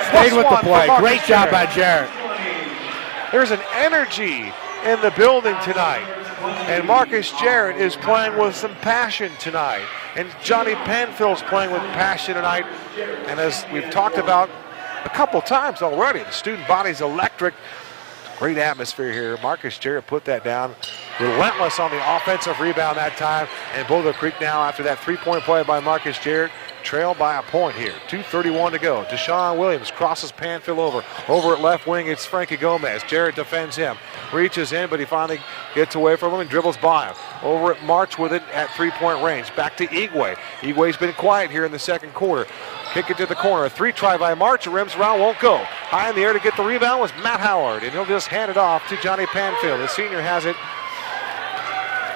Stayed with the play. Great job by Jarrett. There's an energy in the building tonight. And Marcus Jarrett is playing with some passion tonight. And Johnny Panfield's playing with passion tonight. And as we've talked about a couple times already, the student body's electric. Great atmosphere here. Marcus Jarrett put that down. Relentless on the offensive rebound that time. And Boulder Creek now, after that three-point play by Marcus Jarrett, trail by a point here. 2:31 to go. Deshaun Williams crosses Panfield over. Over at left wing, it's Frankie Gomez. Jarrett defends him. Reaches in, but he finally gets away from him and dribbles by him. Over at March with it at three-point range. Back to Igwe. Igwe's been quiet here in the second quarter. Kick it to the corner. A three-try by March. Rims around, won't go. High in the air to get the rebound was Matt Howard, and he'll just hand it off to Johnny Panfield. The senior has it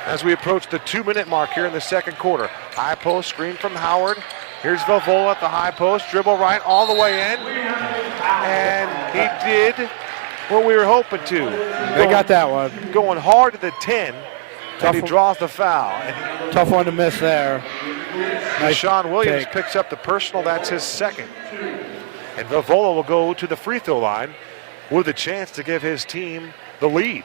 as we approach the 2-minute mark here in the second quarter. High post screen from Howard. Here's Vovola at the high post, dribble right all the way in, and he did what we were hoping to. They got that one. Going hard to the 10, and he draws the foul. Tough one to miss there. Nice Deshaun Williams take. picks up the personal, that's his second. And Vovola will go to the free throw line with a chance to give his team the lead.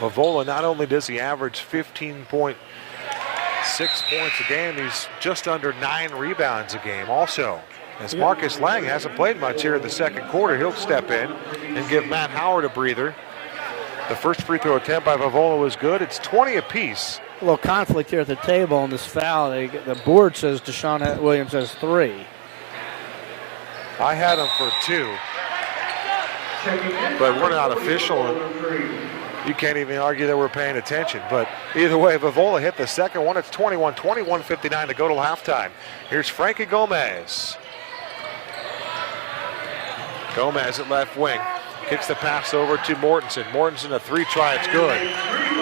Vovola, not only does he average 15.6 points a game, he's just under 9 rebounds a game also. As Marcus Lang hasn't played much here in the second quarter, he'll step in and give Matt Howard a breather. The first free throw attempt by Vovola was good. It's 20 apiece. A little conflict here at the table on this foul. The board says Deshaun Williams has 3. I had him for 2. But we're not official, and you can't even argue that we're paying attention. But either way, Vovola hit the second one. It's 21-21, 59 to go till halftime. Here's Frankie Gomez. Gomez at left wing. Kicks the pass over to Mortensen. Mortensen a 3-try, it's good.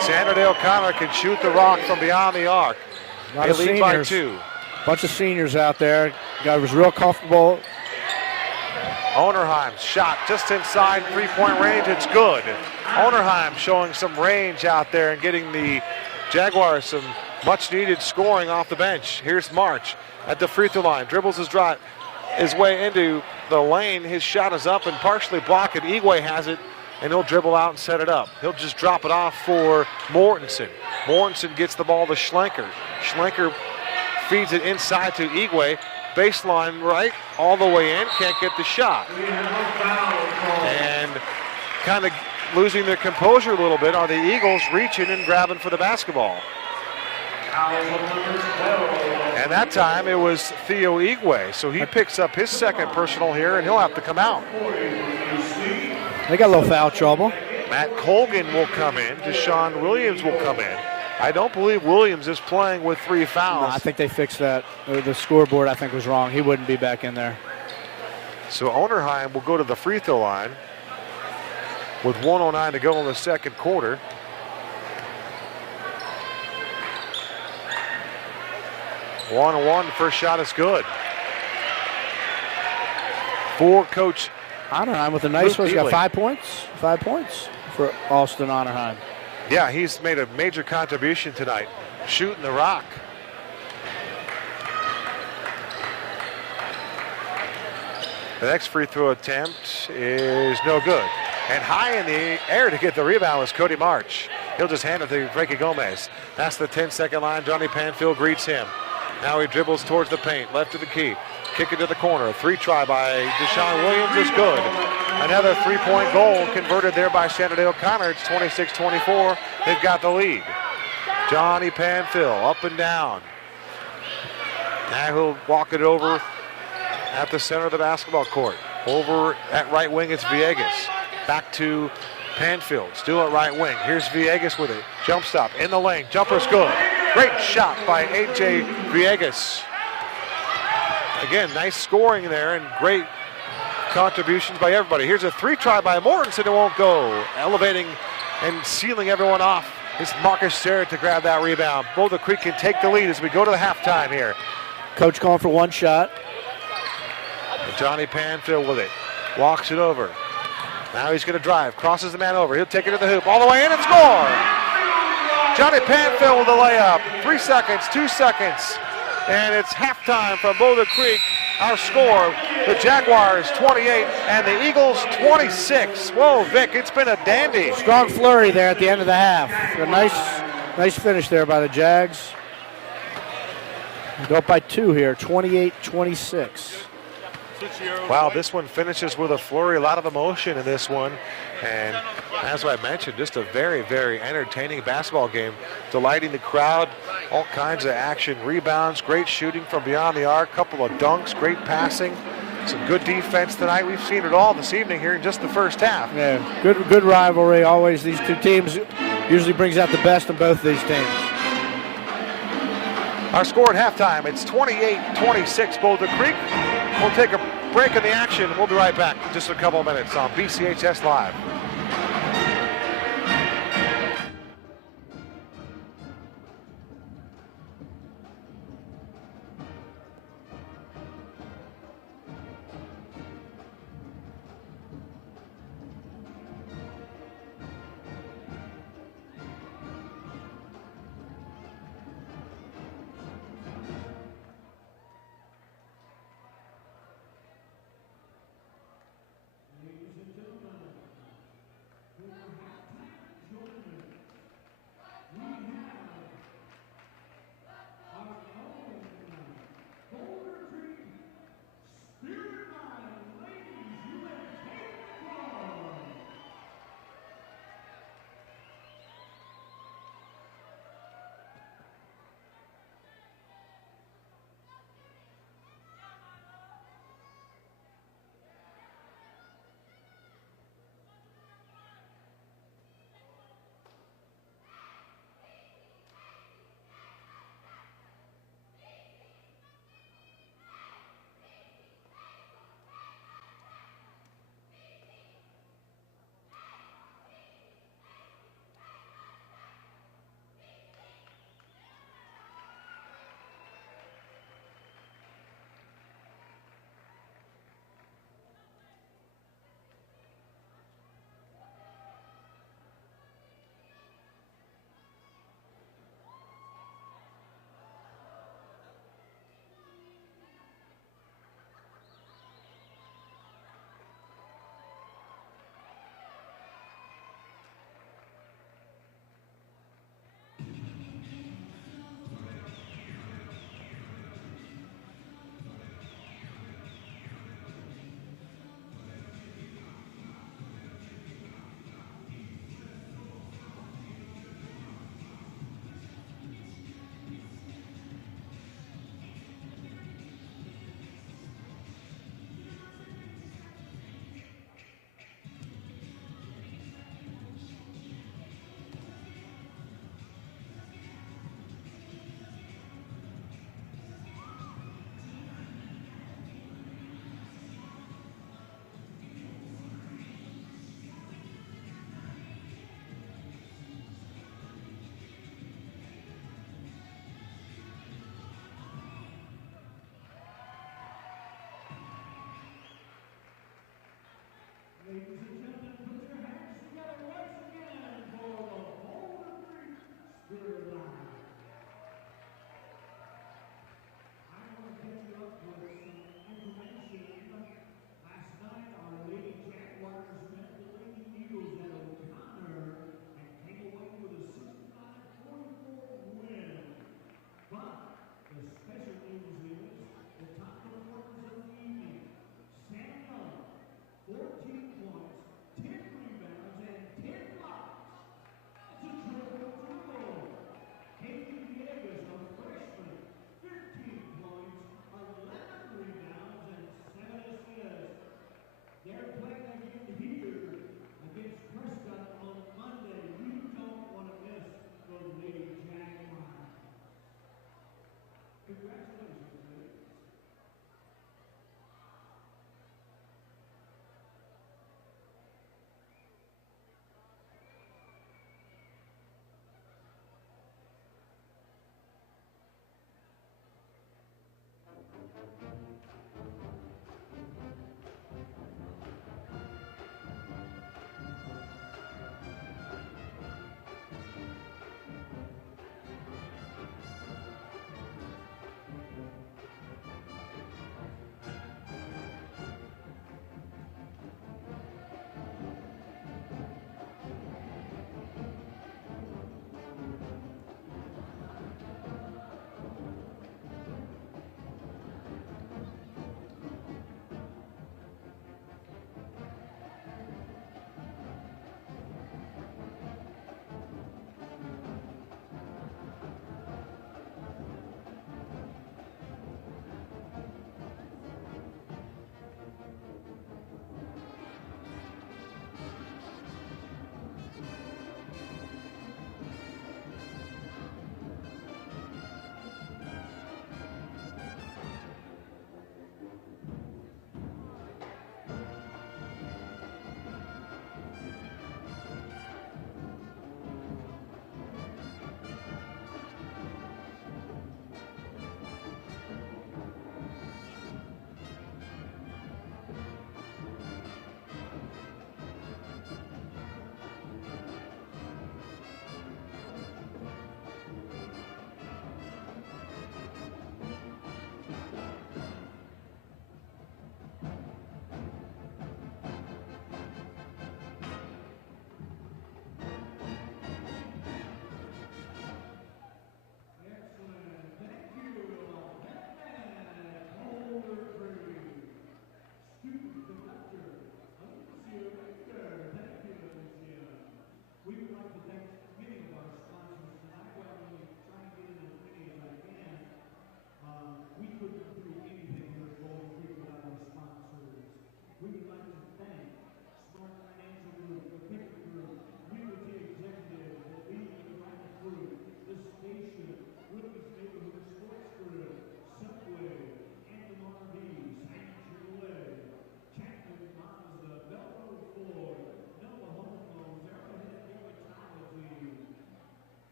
Sanderdale Connor can shoot the rock from beyond the arc. They lead by 2. Bunch of seniors out there. Guy was real comfortable. Onerheim shot just inside three-point range, it's good. Onerheim showing some range out there and getting the Jaguars some much-needed scoring off the bench. Here's March at the free throw line, dribbles his way into the lane. His shot is up and partially blocked, and Igwe has it, and he'll dribble out and set it up. He'll just drop it off for Mortensen. Mortensen gets the ball to Schlenker. Schlenker feeds it inside to Igwe. Baseline right, all the way in, can't get the shot. And kind of losing their composure a little bit are the Eagles, reaching and grabbing for the basketball. And that time it was Theo Igwe, so he picks up his second personal here, and he'll have to come out. They got a little foul trouble. Matt Colgan will come in. Deshaun Williams will come in. I don't believe Williams is playing with 3 fouls. No, I think they fixed that. The scoreboard, I think, was wrong. He wouldn't be back in there. So Onerheim will go to the free throw line with 1:09 to go in the second quarter. One, first shot is good. For Coach Onerheim with a nice one. He's got Ely. 5 points. 5 points for Austin Onerheim. Yeah, he's made a major contribution tonight, shooting the rock. The next free throw attempt is no good. And high in the air to get the rebound was Cody March. He'll just hand it to Frankie Gomez. That's the 10-second line. Johnny Panfield greets him. Now he dribbles towards the paint, left of the key. Kick it to the corner. 3 try by Deshaun Williams is good. Another 3-point goal converted there by Shenandoah Connor. It's 26-24. They've got the lead. Johnny Panfield up and down. Now he'll walk it over at the center of the basketball court. Over at right wing, it's Villegas. Back to Panfield, still at right wing. Here's Villegas with it. Jump stop in the lane. Jumper's good. Great shot by A.J. Villegas. Again, nice scoring there and great contributions by everybody. Here's a 3 try by Mortensen. It won't go. Elevating and sealing everyone off is Marcus Serrett to grab that rebound. Boulder Creek can take the lead as we go to the halftime here. Coach calling for 1 shot. And Johnny Panfield with it. Walks it over. Now he's going to drive. Crosses the man over. He'll take it to the hoop. All the way in and score. Johnny Panfield with the layup. 3 seconds, 2 seconds. And it's halftime from Boulder Creek. Our score, the Jaguars 28 and the Eagles 26. Whoa, Vic, it's been a dandy. Strong flurry there at the end of the half. A nice finish there by the Jags. Go up by 2 here, 28-26. Wow, this one finishes with a flurry, a lot of emotion in this one. And as I mentioned, just a very, very entertaining basketball game. Delighting the crowd, all kinds of action, rebounds, great shooting from beyond the arc, couple of dunks, great passing, some good defense tonight. We've seen it all this evening here in just the first half. Yeah, good rivalry. Always these two teams usually brings out the best in both these teams. Our score at halftime, it's 28-26 Boulder Creek. We'll take a break in the action. We'll be right back in just a couple of minutes on BCHS Live.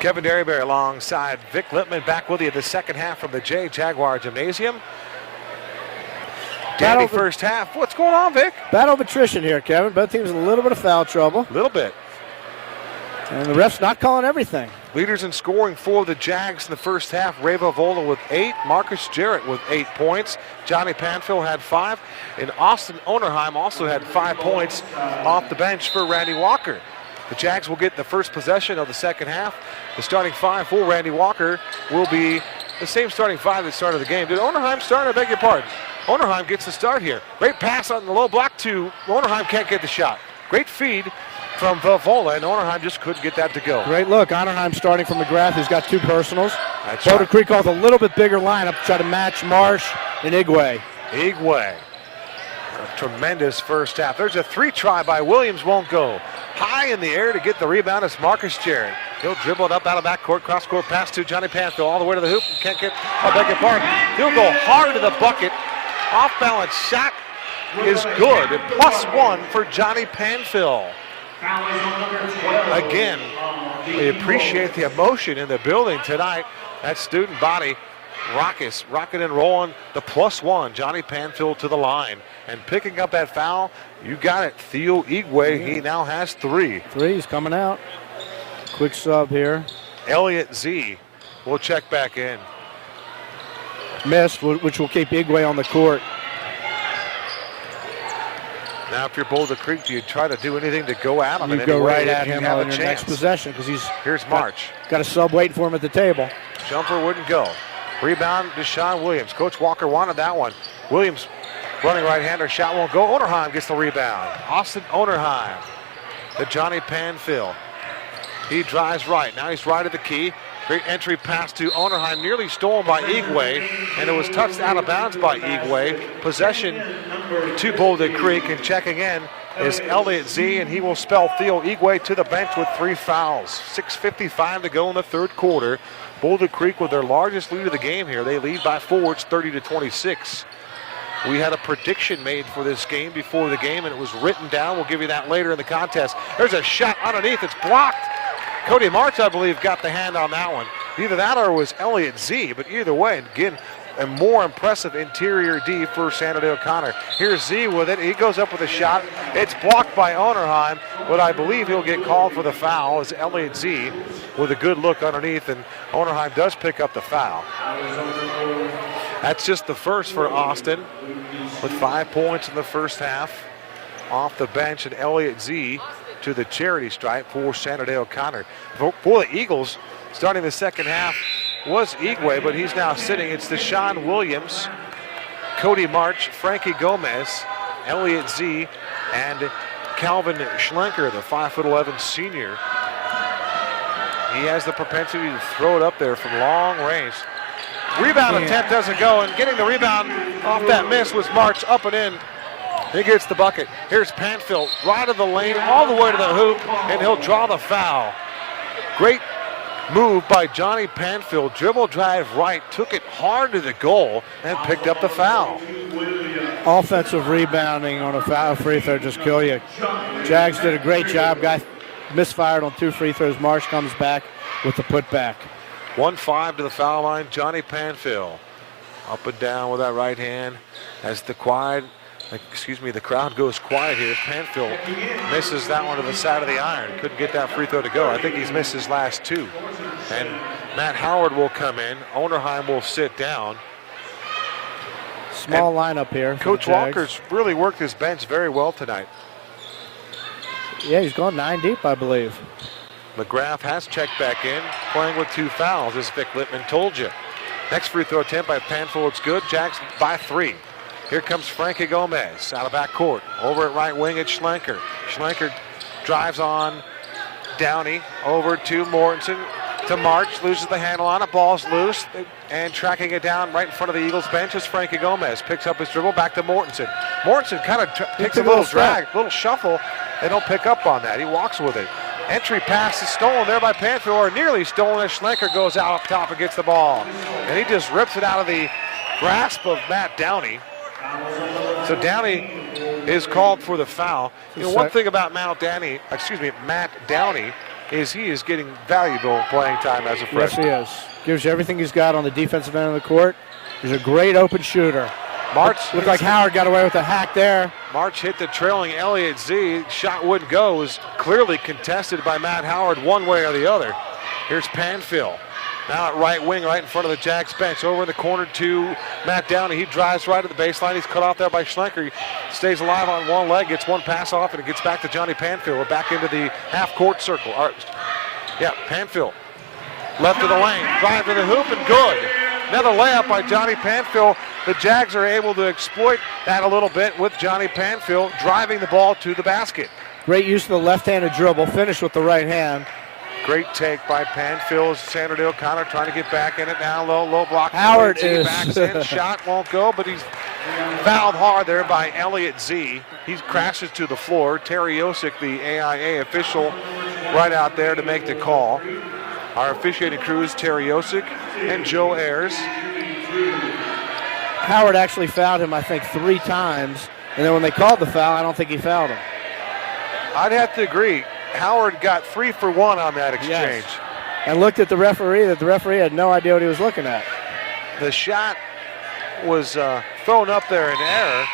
Kevin Derryberry alongside Vic Lippman, back with you the second half from the J Jaguar Gymnasium. Dandy first half. What's going on, Vic? Battle of attrition here, Kevin. Both teams in a little bit of foul trouble. A little bit. And the ref's not calling everything. Leaders in scoring for the Jags in the first half. Ray Vola with 8. Marcus Jarrett with 8 points. Johnny Panfill had 5. And Austin Onerheim also had 5 points off the bench for Randy Walker. The Jags will get the first possession of the second half. The starting 5 for Randy Walker will be the same starting 5 that started the game. Did Onerheim start? I beg your pardon. Onerheim gets the start here. Great pass on the low block to Onerheim, can't get the shot. Great feed from Vola, and Onerheim just couldn't get that to go. Great look. Onerheim starting from McGrath, who's got 2 personals. Boulder Creek calls a little bit bigger lineup to try to match Marsh and Igwe. A tremendous first half. There's a 3 try by Williams, won't go. High in the air to get the rebound is Marcus Jarrett. He'll dribble it up out of backcourt, cross-court pass to Johnny Panfill all the way to the hoop and can't get, I beg your pardon. He'll go hard to the bucket. Off-balance shot is good. And +1 for Johnny Panfill. Again, we appreciate the emotion in the building tonight. That student body, rocking and rolling. The +1, Johnny Panfill to the line. And picking up that foul, you got it, Theo Igwe. He now has 3. 3's coming out. Quick sub here. Elliott Z will check back in. Missed, which will keep Igwe on the court. Now, if you're Boulder Creek, do you try to do anything to go at him? You go right at him on your next possession because here's March. Got a sub waiting for him at the table. Jumper wouldn't go. Rebound, Deshaun Williams. Coach Walker wanted that one. Williams running right-hander, shot won't go. Onerheim gets the rebound. Austin Onerheim to Johnny Panfill. He drives right. Now he's right at the key. Great entry pass to Onerheim, nearly stolen by Igwe, and it was touched out of bounds by Igwe. Possession to Boulder Creek, and checking in is Elliott Z, and he will spell Theo Igwe to the bench with 3 fouls. 6:55 to go in the third quarter. Boulder Creek with their largest lead of the game here. They lead by 4. It's 30-26. We had a prediction made for this game before the game, and it was written down. We'll give you that later in the contest. There's a shot underneath. It's blocked. Cody March, I believe, got the hand on that one. Either that or it was Elliott Z, but either way, again, a more impressive interior D for Sandra O'Connor. Here's Z with it. He goes up with a shot. It's blocked by Onerheim, but I believe he'll get called for the foul as Elliott Z with a good look underneath, and Onerheim does pick up the foul. That's just the first for Austin with 5 points in the first half off the bench, and Elliott Z to the charity stripe for Sandra O'Connor. For the Eagles, starting the second half was Igwe, but he's now sitting. It's Deshaun Williams, Cody March, Frankie Gomez, Elliott Z, and Calvin Schlenker, the 5'11" senior. He has the propensity to throw it up there from long range. Rebound attempt doesn't go, and getting the rebound off that miss was March up and in. He gets the bucket. Here's Panfill, right of the lane, all the way to the hoop, and he'll draw the foul. Great move by Johnny Panfill. Dribble drive right, took it hard to the goal, and picked up the foul. Offensive rebounding on a foul free throw just kill you. Jags did a great job. Guy misfired on 2 free throws. Marsh comes back with the putback. 1-5 to the foul line. Johnny Panfill up and down with that right hand as the crowd goes quiet here. Panfill misses that one to the side of the iron. Couldn't get that free throw to go. I think he's missed his last 2. And Matt Howard will come in. Onerheim will sit down. Small lineup here. Coach Walker's really worked his bench very well tonight. Yeah, he's gone 9 deep, I believe. McGrath has checked back in, playing with 2 fouls, as Vic Lippman told you. Next free throw attempt by Panfill, it's good. Jags by 3. Here comes Frankie Gomez out of backcourt. Over at right wing, it's Schlenker. Schlenker drives on Downey over to Mortensen. To March, loses the handle on it. Ball's loose, and tracking it down right in front of the Eagles bench is Frankie Gomez. Picks up his dribble, back to Mortensen. Mortensen kind of takes a little drag, little shuffle. They don't pick up on that. He walks with it. Entry pass is stolen there by Panfill, or nearly stolen as Schlenker goes out up top and gets the ball. And he just rips it out of the grasp of Matt Downey. So Downey is called for the foul. You know, one thing about Matt Downey, is he is getting valuable playing time as a freshman. Yes, he is. Gives you everything he's got on the defensive end of the court. He's a great open shooter. March looked like Howard got away with a hack there. March hit the trailing Elliott Z. Shot wouldn't go. It was clearly contested by Matt Howard one way or the other. Here's Panfill. Now at right wing, right in front of the Jags bench. Over in the corner to Matt Downey. He drives right to the baseline. He's cut off there by Schlenker. He stays alive on one leg, gets one pass off, and it gets back to Johnny Panfill. We're back into the half-court circle. Panfill. Left of the lane. Drive to the hoop, and good. Another layup by Johnny Panfill. The Jags are able to exploit that a little bit with Johnny Panfill driving the ball to the basket. Great use of the left-handed dribble. Finish with the right hand. Great take by Panfill. Sandra O'Connor trying to get back in it now. Low block. Howard is. Backs in. Shot won't go, but he's fouled hard there by Elliott Z. He crashes to the floor. Terry Yosick, the AIA official, right out there to make the call. Our officiating crew is Terry Yosick and Joe Ayers. Howard actually fouled him, I think, 3 times. And then when they called the foul, I don't think he fouled him. I'd have to agree. Howard got 3 for 1 on that exchange. Yes. And looked at the referee, that the referee had no idea what he was looking at. The shot was thrown up there in error.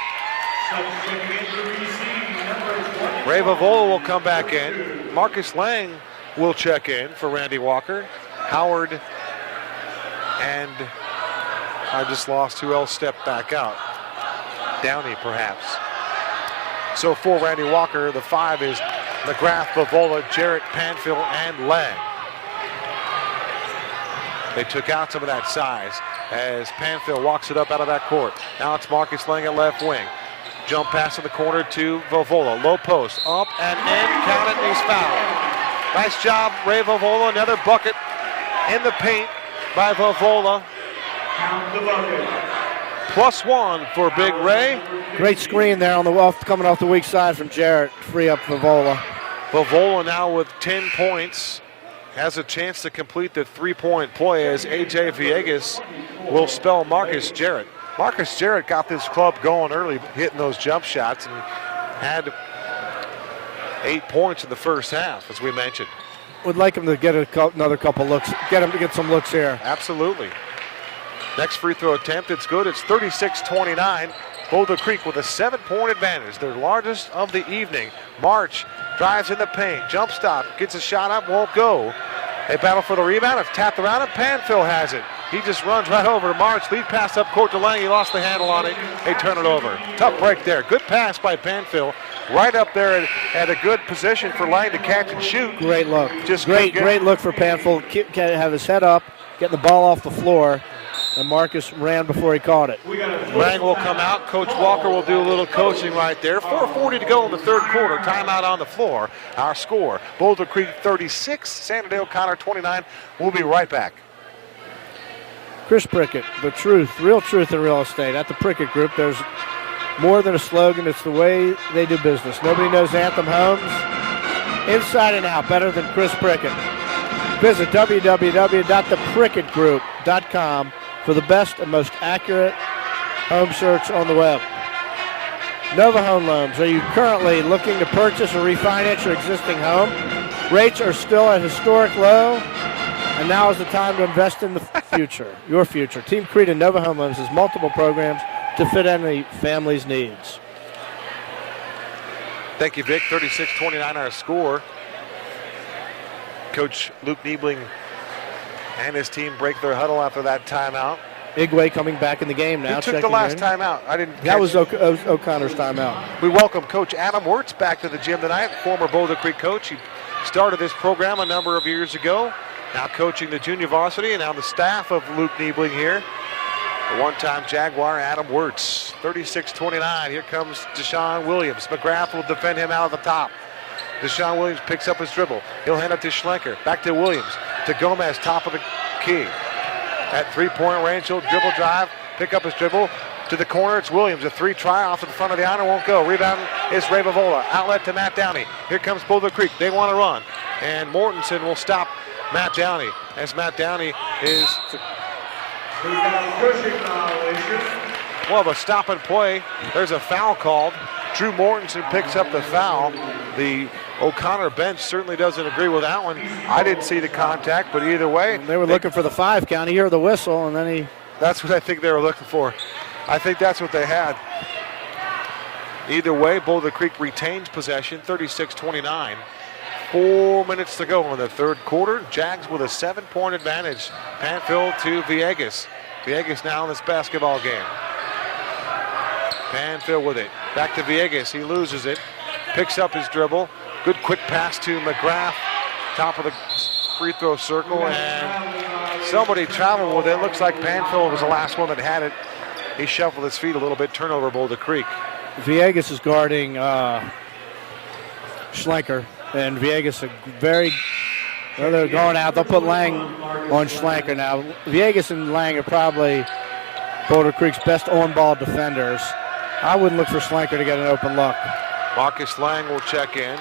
Ray Vavola will come back in. Marcus Lang will check in for Randy Walker. Howard and I just lost who else stepped back out. Downey, perhaps. So for Randy Walker, the 5 is McGrath, Vavola, Jarrett, Panfill, and Lang. They took out some of that size as Panfill walks it up out of that court. Now it's Marcus Lang at left wing. Jump pass in the corner to Vavola. Low post, up and in, count it, and he's fouled. Nice job, Ray Vavola. Another bucket in the paint by Vavola. +1 for Big Ray. Great screen there on the coming off the weak side from Jarrett. Free up Vavola. Vavola now with 10 points. Has a chance to complete the 3-point play as A.J. Villegas will spell Marcus Jarrett. Marcus Jarrett got this club going early, hitting those jump shots, and had 8 points in the first half, as we mentioned. Would like him to get another couple looks. Get him to get some looks here. Absolutely. Next free throw attempt, it's good. It's 36-29. Boulder Creek with a 7-point advantage, their largest of the evening. March drives in the paint, jump stop, gets a shot up, won't go. They battle for the rebound, it's tapped around, and Panfill has it. He just runs right over to March, lead pass up court to Lang, he lost the handle on it, they turn it over. Tough break there, good pass by Panfill, right up there at a good position for Lang to catch and shoot. Great look, just great look for Panfill, have his head up, getting the ball off the floor. And Marcus ran before he caught it. Lang will come out. Coach Walker will do a little coaching right there. 4:40 to go in the third quarter. Timeout on the floor. Our score, Boulder Creek 36, Sandra O'Connor 29. We'll be right back. Chris Prickett, the truth, real truth in real estate. At the Prickett Group, there's more than a slogan. It's the way they do business. Nobody knows Anthem Homes inside and out better than Chris Prickett. Visit www.thepricketgroup.com for the best and most accurate home search on the web. Nova Home Loans. Are you currently looking to purchase or refinance your existing home? Rates are still at historic low, and now is the time to invest in the future, your future. Team Creed and Nova Home Loans has multiple programs to fit any family's needs. Thank you, Vic. 36-29 our score. Coach Luke Niebling and his team break their huddle after that timeout. Igwe coming back in the game now. Who took the last timeout? That was O'Connor's timeout. We welcome Coach Adam Wirtz back to the gym tonight, former Boulder Creek coach. He started this program a number of years ago, now coaching the junior varsity, and now the staff of Luke Niebling here. The one-time Jaguar, Adam Wirtz. 36-29. Here comes Deshaun Williams. McGrath will defend him out of the top. Deshaun Williams picks up his dribble. He'll hand it to Schlenker. Back to Williams. To Gomez, top of the key. At 3-point range, he'll dribble drive. Pick up his dribble. To the corner, it's Williams. A 3 try off in front of the honor, won't go. Rebound is Ray Vavola. Outlet to Matt Downey. Here comes Boulder Creek. They want to run. And Mortensen will stop Matt Downey. As Matt Downey is... Well, the stop and play. There's a foul called. Drew Mortensen picks up the foul. The O'Connor bench certainly doesn't agree with that one. I didn't see the contact, but either way. They were looking for the 5 count. He heard the whistle, and then he... That's what I think they were looking for. I think that's what they had. Either way, Boulder Creek retains possession, 36-29. 4 minutes to go in the third quarter. Jags with a 7-point advantage. Panfill to Villegas. Villegas now in this basketball game. Panfill with it. Back to Villegas. He loses it. Picks up his dribble. Good quick pass to McGrath. Top of the free throw circle. And somebody traveled with it. Looks like Panfill was the last one that had it. He shuffled his feet a little bit. Turnover, Boulder Creek. Villegas is guarding Schlenker. And Villegas are very... Well, they're going out. They'll put Lang on Schlenker now. Villegas and Lang are probably Boulder Creek's best on-ball defenders. I wouldn't look for Schlenker to get an open look. Marcus Lang will check in.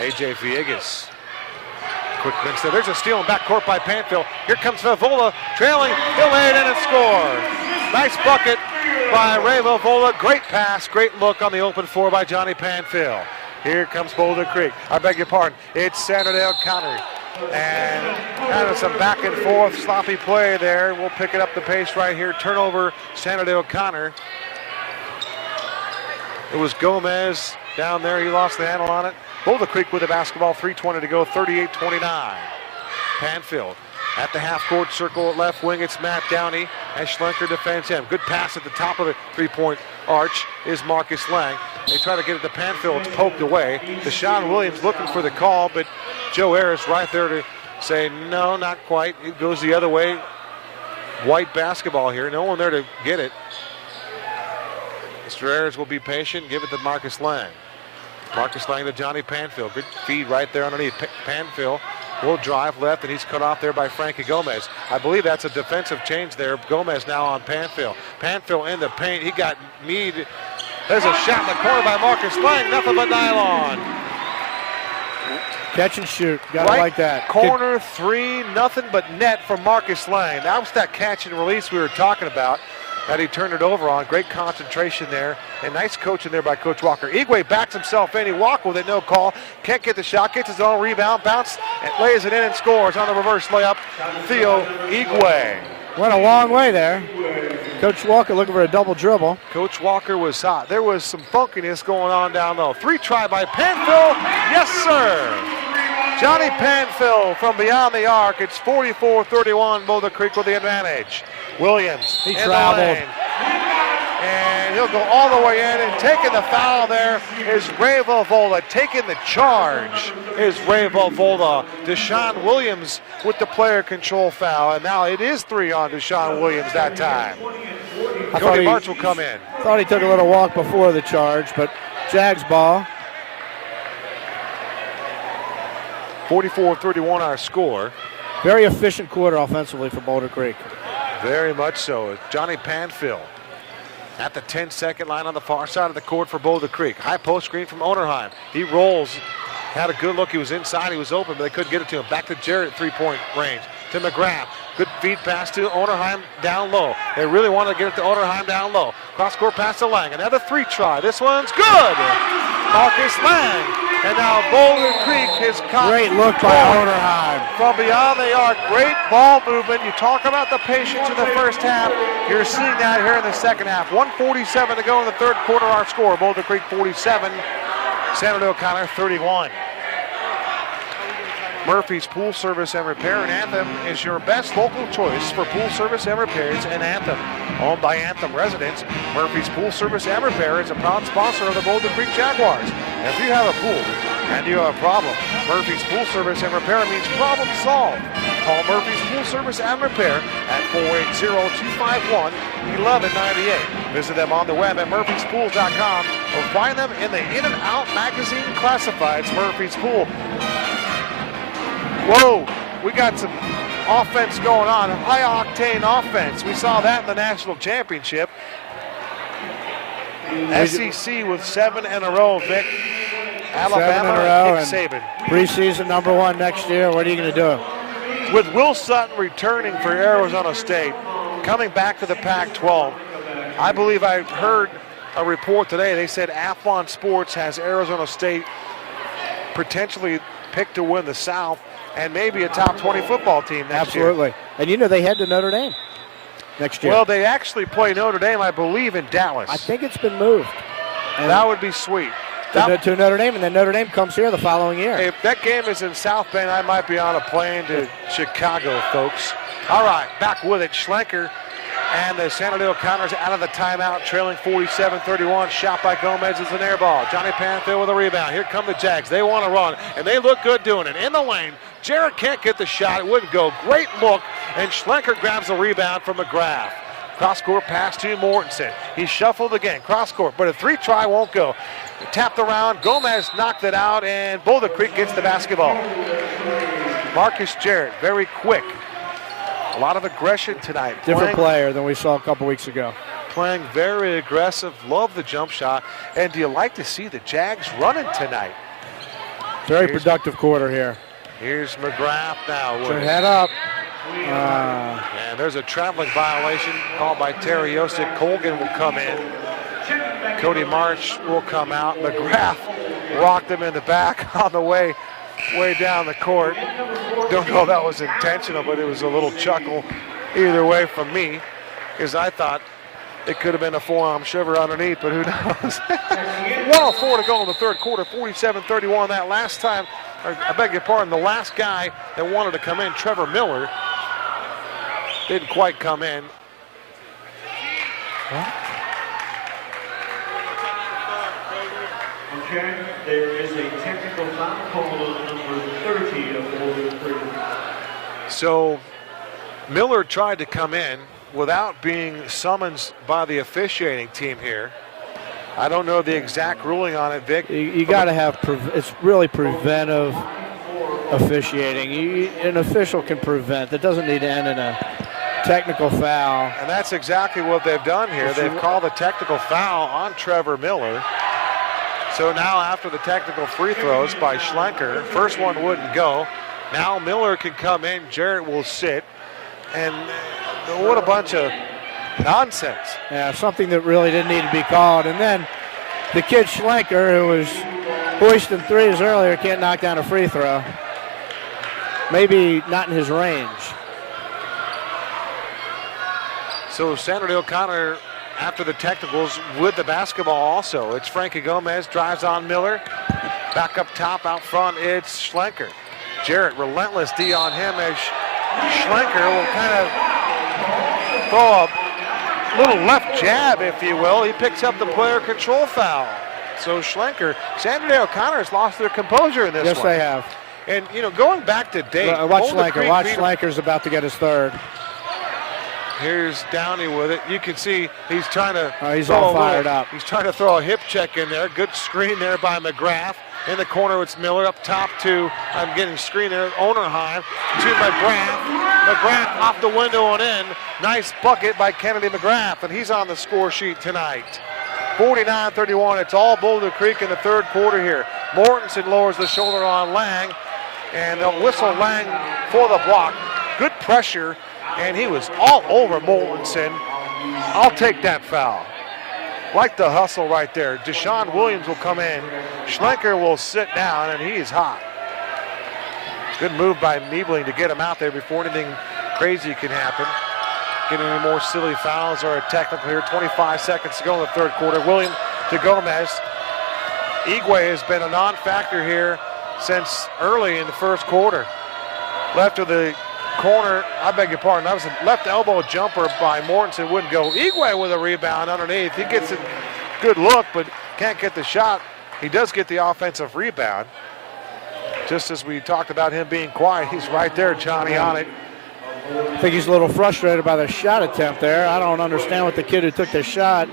A.J. Villegas. Quick mix there. There's a steal in backcourt by Panfill. Here comes Vavola trailing. He'll lay it in and score. Nice bucket by Ray Vavola. Great pass, great look on the open floor by Johnny Panfill. Here comes Boulder Creek. I beg your pardon. It's Saturday O'Connor. And kind of some back and forth sloppy play there. We'll pick it up the pace right here. Turnover, Saturday O'Connor. It was Gomez down there. He lost the handle on it. Boulder Creek with the basketball. 3:20 to go. 38-29. Panfill at the half-court circle at left wing. It's Matt Downey as Schlenker defends him. Good pass at the top of the three-point arch is Marcus Lang. They try to get it to Panfill. It's poked away. Deshaun Williams looking for the call, but Joe Ayers right there to say, no, not quite. It goes the other way. White basketball here. No one there to get it. Mr. Ayers will be patient. Give it to Marcus Lang. Marcus Lang to Johnny Panfill. Good feed right there underneath. Panfill will drive left, and he's cut off there by Frankie Gomez. I believe that's a defensive change there. Gomez now on Panfill. Panfill in the paint. He got kneed. There's a shot in the corner by Marcus Lang. Nothing but nylon. Catch and shoot. Gotta Right like that. Corner three. Nothing but net from Marcus Lang. That was that catch and release we were talking about that he turned it over on. Great concentration there. And nice coaching there by Coach Walker. Igwe backs himself in. He walked with it. No call. Can't get the shot. Gets his own rebound. Bounce. And lays it in and scores on the reverse layup. Theo Igwe. Went a long way there. Coach Walker looking for a double dribble. Coach Walker was hot. There was some funkiness going on down low. 3 try by Panfill. Yes, sir. Johnny Panfill from beyond the arc. It's 44-31. Boulder Creek with the advantage. Williams He in traveled. the lane. And he'll go all the way in, and taking the foul there is Ray Vavola. Taking the charge is Ray Vavola. Deshaun Williams with the player control foul, and now it is 3 on Deshaun Williams that time. Cody March will come in. Thought he took a little walk before the charge, but Jags ball. 44-31 our score. Very efficient quarter offensively for Boulder Creek. Very much so. Johnny Panfill at the 10-second line on the far side of the court for Boulder Creek. High post screen from Onerheim. He rolls. Had a good look. He was inside. He was open, but they couldn't get it to him. Back to Jarrett at three-point range. To McGrath. Good feed pass to Onerheim down low. They really wanted to get it to Onerheim down low. Cross-court pass to Lang. Another 3 try. This one's good. Marcus Lang. And now Boulder Creek has caught. Great look by Onerheim. From beyond the arc. Great ball movement. You talk about the patience in the first half. You're seeing that here in the second half. 1:47 to go in the third quarter. Our score, Boulder Creek 47, Saturday O'Connor 31. Murphy's Pool Service and Repair in Anthem is your best local choice for pool service and repairs in Anthem. Owned by Anthem residents, Murphy's Pool Service and Repair is a proud sponsor of the Boulder Creek Jaguars. If you have a pool and you have a problem, Murphy's Pool Service and Repair means problem solved. Call Murphy's Pool Service and Repair at 480-251-1198. Visit them on the web at murphyspools.com or find them in the In and Out magazine classifieds. Murphy's Pool. Whoa, we got some offense going on, high-octane offense. We saw that in the national championship. SEC with 7 in a row, Vic. Alabama and Nick Saban. Preseason #1 next year. What are you going to do? With Will Sutton returning for Arizona State, coming back to the Pac-12, I believe I heard a report today. They said Athlon Sports has Arizona State potentially picked to win the South and maybe a top 20 football team next year. Absolutely. And they head to Notre Dame next year. Well, they actually play Notre Dame, I believe, in Dallas. I think it's been moved. And that would be sweet. To Notre Dame, and then Notre Dame comes here the following year. If that game is in South Bend, I might be on a plane to Chicago, folks. All right, back with it. Schlenker and the San Diego Counters out of the timeout, trailing 47-31. Shot by Gomez is an air ball. Johnny Panther with a rebound. Here come the Jags. They want to run, and they look good doing it. In the lane, Jarrett can't get the shot. It wouldn't go. Great look, and Schlenker grabs the rebound from McGrath. Cross-court pass to Mortensen. He shuffled again, cross-court, but a three-try won't go. Tapped around, Gomez knocked it out, and Boulder Creek gets the basketball. Marcus Jarrett, very quick. A lot of aggression tonight. Different player than we saw a couple weeks ago. Playing very aggressive, love the jump shot. And do you like to see the Jags running tonight? Very productive quarter here. Here's McGrath now. Head up. And there's a traveling violation called by Terry Yosik. Colgan will come in. Cody March will come out. McGrath rocked him in the back on the way down the court. Don't know if that was intentional, but it was a little chuckle either way from me, because I thought it could have been a forearm shiver underneath, but who knows? 1:04 to go in the third quarter, 47-31. That last time, or I beg your pardon, the last guy that wanted to come in, Trevor Miller, didn't quite come in. Okay, there is a technical foul called on number 30 of Boulder Creek. So Miller tried to come in without being summoned by the officiating team here. I don't know the exact ruling on it, Vic. You got to have, it's really preventive officiating. An official can prevent. That doesn't need to end in a technical foul. And that's exactly what they've done here. They've called a technical foul on Trevor Miller. So now after the technical free throws by Schlenker, first one wouldn't go. Now Miller can come in, Jarrett will sit. And what a bunch of nonsense. Yeah, something that really didn't need to be called. And then the kid Schlenker, who was hoisting threes earlier, can't knock down a free throw. Maybe not in his range. So Sandra O'Connor, after the technicals, with the basketball also. It's Frankie Gomez, drives on Miller. Back up top, out front, it's Schlenker. Jarrett, relentless D on him as Schlenker will kind of throw a little left jab, if you will. He picks up the player control foul. So Schlenker, Sandra O'Connor has lost their composure in this one. Yes, they have. And, you know, going back to date. Watch Schlenker. Watch Schlenker's about to get his third. Here's Downey with it. You can see he's trying to. He's all fired up. He's trying to throw a hip check in there. Good screen there by McGrath. In the corner, it's Miller up top to. I'm getting screen there. Onerheim to McGrath. McGrath off the window and in. Nice bucket by Kennedy McGrath, and he's on the score sheet tonight. 49-31. It's all Boulder Creek in the third quarter here. Mortensen lowers the shoulder on Lang, and they'll whistle Lang for the block. Good pressure. And he was all over Mortensen. I'll take that foul. Like the hustle right there. Deshaun Williams will come in. Schlenker will sit down, and he's hot. Good move by Niebling to get him out there before anything crazy can happen. Getting any more silly fouls or a technical here. 25 seconds to go in the third quarter. Williams to Gomez. Igwe has been a non-factor here since early in the first quarter. Left of the corner, I beg your pardon, that was a left elbow jumper by Mortensen, wouldn't go. Igwe with a rebound underneath. He gets a good look, but can't get the shot. He does get the offensive rebound. Just as we talked about him being quiet, he's right there, Johnny, on it. I think he's a little frustrated by the shot attempt there. I don't understand what the kid who took the shot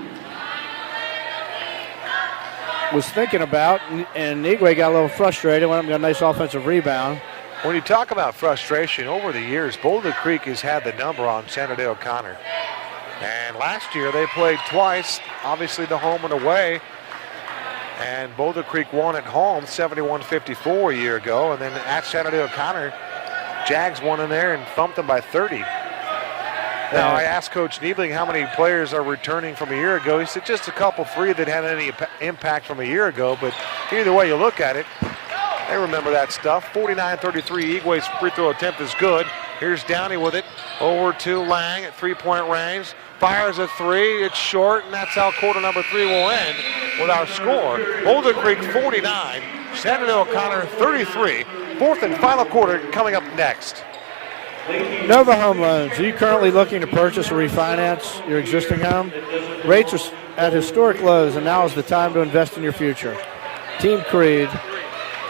was thinking about, and Igwe got a little frustrated, went up and got a nice offensive rebound. When you talk about frustration, over the years, Boulder Creek has had the number on Sandra Day O'Connor. And last year they played twice, obviously the home and away. And Boulder Creek won at home 71-54 a year ago. And then at Sandra Day O'Connor, Jags won in there and thumped them by 30. Now, I asked Coach Niebling how many players are returning from a year ago. He said just a couple, 3 that had any impact from a year ago. But either way you look at it, they remember that stuff. 49-33, Eagway's free throw attempt is good. Here's Downey with it. Over to Lang at three-point range. Fires a 3. It's short, and that's how quarter number 3 will end with our score. Boulder Creek 49, Shenandoah O'Connor 33. Fourth and final quarter coming up next. Nova Home Loans. Are you currently looking to purchase or refinance your existing home? Rates are at historic lows, and now is the time to invest in your future. Team Creed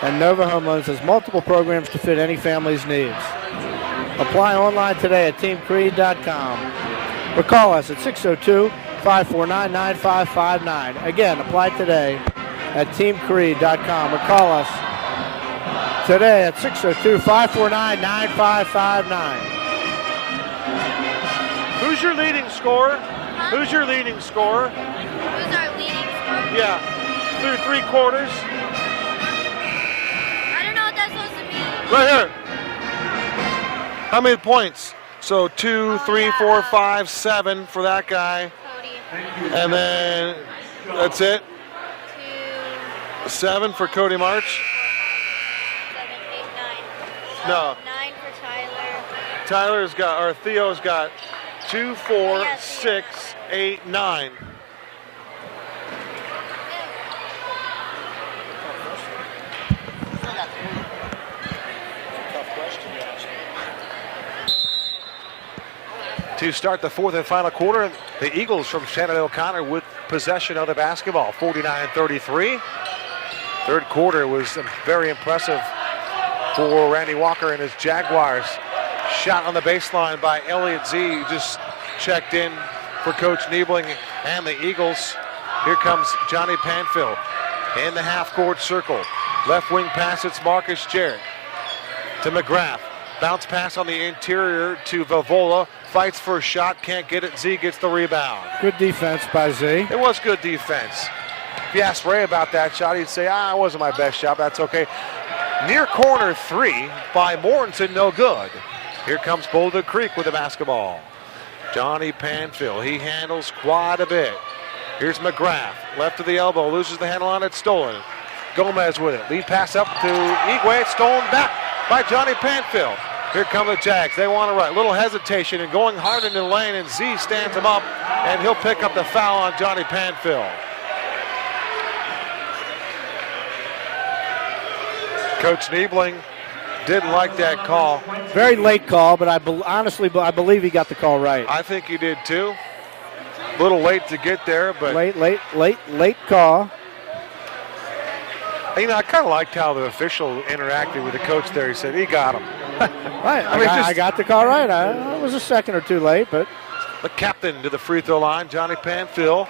and Nova Home Loans has multiple programs to fit any family's needs. Apply online today at teamcreed.com or call us at 602-549-9559. Again, apply today at teamcreed.com or call us today at 602-549-9559. Who's your leading scorer? Who's your leading scorer? Who's our leading scorer? Yeah, through 3 quarters. I don't know what that's supposed to mean. Right here. How many points? So 2, 3, 4, 5, 7 for that guy. Cody. And then that's it. 2, 7 for Cody March. 7, 8, 9. No. 9 for Tyler. Tyler's got, or Theo's got 2, 4, Yes, 6, 8, 9. To start the fourth and final quarter, the Eagles from Shenandoah O'Connor with possession of the basketball, 49-33. Third quarter was very impressive for Randy Walker and his Jaguars. Shot on the baseline by Elliott Z, who just checked in for Coach Niebling and the Eagles. Here comes Johnny Panfill in the half-court circle. Left wing pass, it's Marcus Jarrett to McGrath. Bounce pass on the interior to Vavola. Fights for a shot, can't get it. Z gets the rebound. Good defense by Z. It was good defense. If you asked Ray about that shot, he'd say, it wasn't my best shot. That's okay. Near corner 3 by Mortensen, no good. Here comes Boulder Creek with the basketball. Johnny Panfill, he handles quite a bit. Here's McGrath, left to the elbow, loses the handle on it, stolen. Gomez with it. Lead pass up to Eagway, stolen back by Johnny Panfill. Here come the Jags. They want to run. Little hesitation and going hard into the lane, and Z stands him up, and he'll pick up the foul on Johnny Panfill. Coach Niebling didn't like that call. Very late call, but honestly, I believe he got the call right. I think he did too. A little late to get there, but Late call. you know, I kind of liked how the official interacted with the coach there. He said he got him. Right. I got the call right. I was a second or two late, but The captain to the free throw line, Johnny Panfill.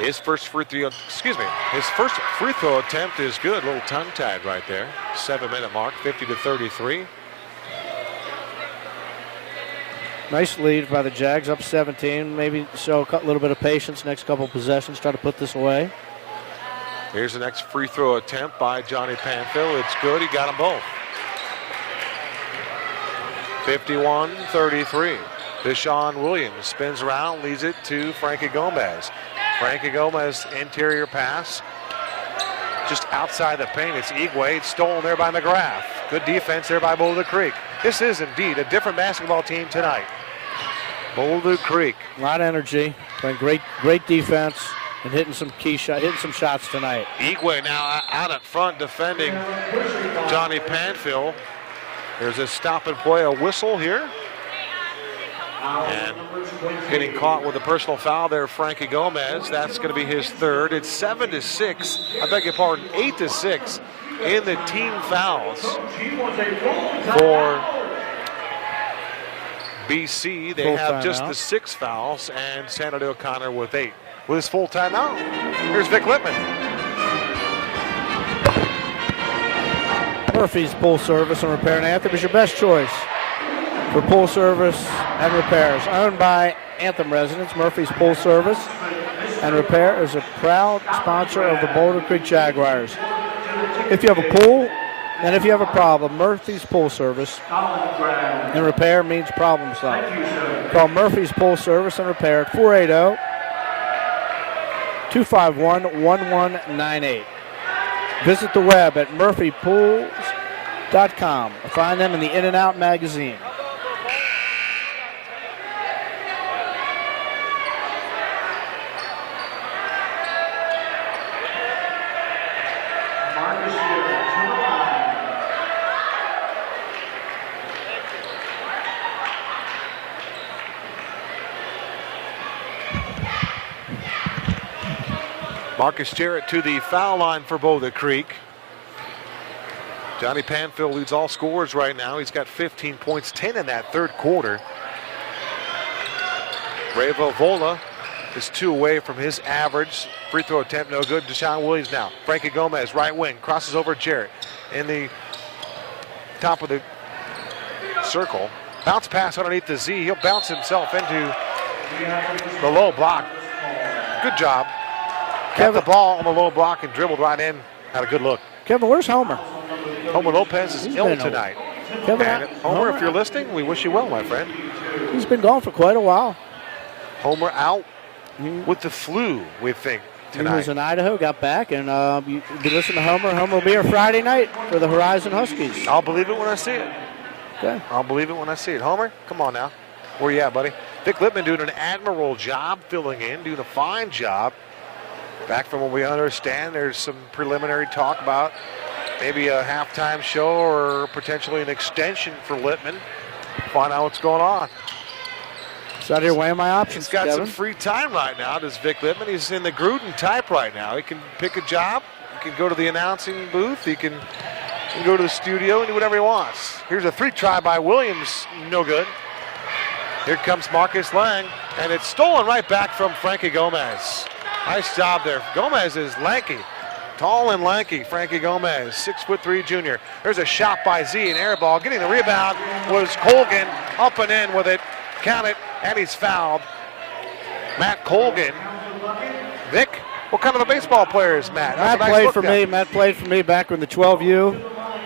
His first free throw attempt is good. A little tongue-tied right there. 7-minute mark, 50-33. nice lead by the Jags, up 17. Maybe show a little bit of patience next couple possessions, try to put this away. Here's the next free throw attempt by Johnny Panfill. It's good. He got them both. 51-33. Deshaun Williams spins around, leads it to Frankie Gomez. Frankie Gomez, interior pass. Just outside the paint, it's Eagway. It's stolen there by McGrath. Good defense there by Boulder Creek. This is indeed a different basketball team tonight. Boulder Creek. A lot of energy, playing great defense, and hitting some shots tonight. Eagway now out at front defending Johnny Panfill. There's a stop and play, a whistle here. And getting caught with a personal foul there, Frankie Gomez. That's going to be his third. It's 7-6. I beg your pardon, 8-6 in the team fouls for BC. They have just the 6 fouls, and Shenandoah O'Connor with 8. With his full timeout, here's Vic Lippman. Murphy's Pool Service and Repair in Anthem is your best choice for pool service and repairs. Owned by Anthem residents, Murphy's Pool Service and Repair is a proud sponsor of the Boulder Creek Jaguars. If you have a pool And if you have a problem, Murphy's Pool Service and Repair means problem solved. Call Murphy's Pool Service and Repair at 480-251-1198. Visit the web at murphypools.com. Find them in the In and Out magazine. Marcus Garrett to the line. Marcus Jarrett to the foul line for Boulder Creek. Johnny Panfill leads all scorers right now. He's got 15 points, 10 in that third quarter. Revo Vola is 2 away from his average. Free throw attempt no good. Deshaun Williams now. Frankie Gomez, right wing, crosses over Jarrett in the top of the circle. Bounce pass underneath the Z. He'll bounce himself into the low block. Good job. Kept the ball on the low block and dribbled right in. Had a good look. Kevin, where's Homer? Homer Lopez is ill been tonight. Kevin, And Homer, if you're listening, we wish you well, my friend. He's been gone for quite a while. Homer out with the flu, we think, He tonight. was in Idaho, got back, and you be listening to Homer. Homer will be here Friday night for the Horizon Huskies. I'll believe it when I see it. Okay. I'll believe it when I see it. Homer, come on now. Where you at, buddy? Vic Lippman doing an admirable job filling in, doing a fine job. Back from what we understand, there's some preliminary talk about maybe a halftime show or potentially an extension for Lippman. Find out what's going on. So out here weighing my options, He's got Kevin. some free time right now, does Vic Lippman. He's in the Gruden type right now. He can pick a job. He can go to the announcing booth. He can go to the studio and do whatever he wants. Here's a 3 try by Williams. No good. Here comes Marcus Lang, and it's stolen right back from Frankie Gomez. Nice job there. Gomez is lanky. Tall and lanky, Frankie Gomez, 6'3" junior. There's a shot by Z, an air ball. Getting the rebound was Colgan, up and in with it. Count it, and he's fouled. Matt Colgan. Vic, what kind of a baseball player is Matt? That's Matt a nice played look for down. me. Matt played for me back in the 12U.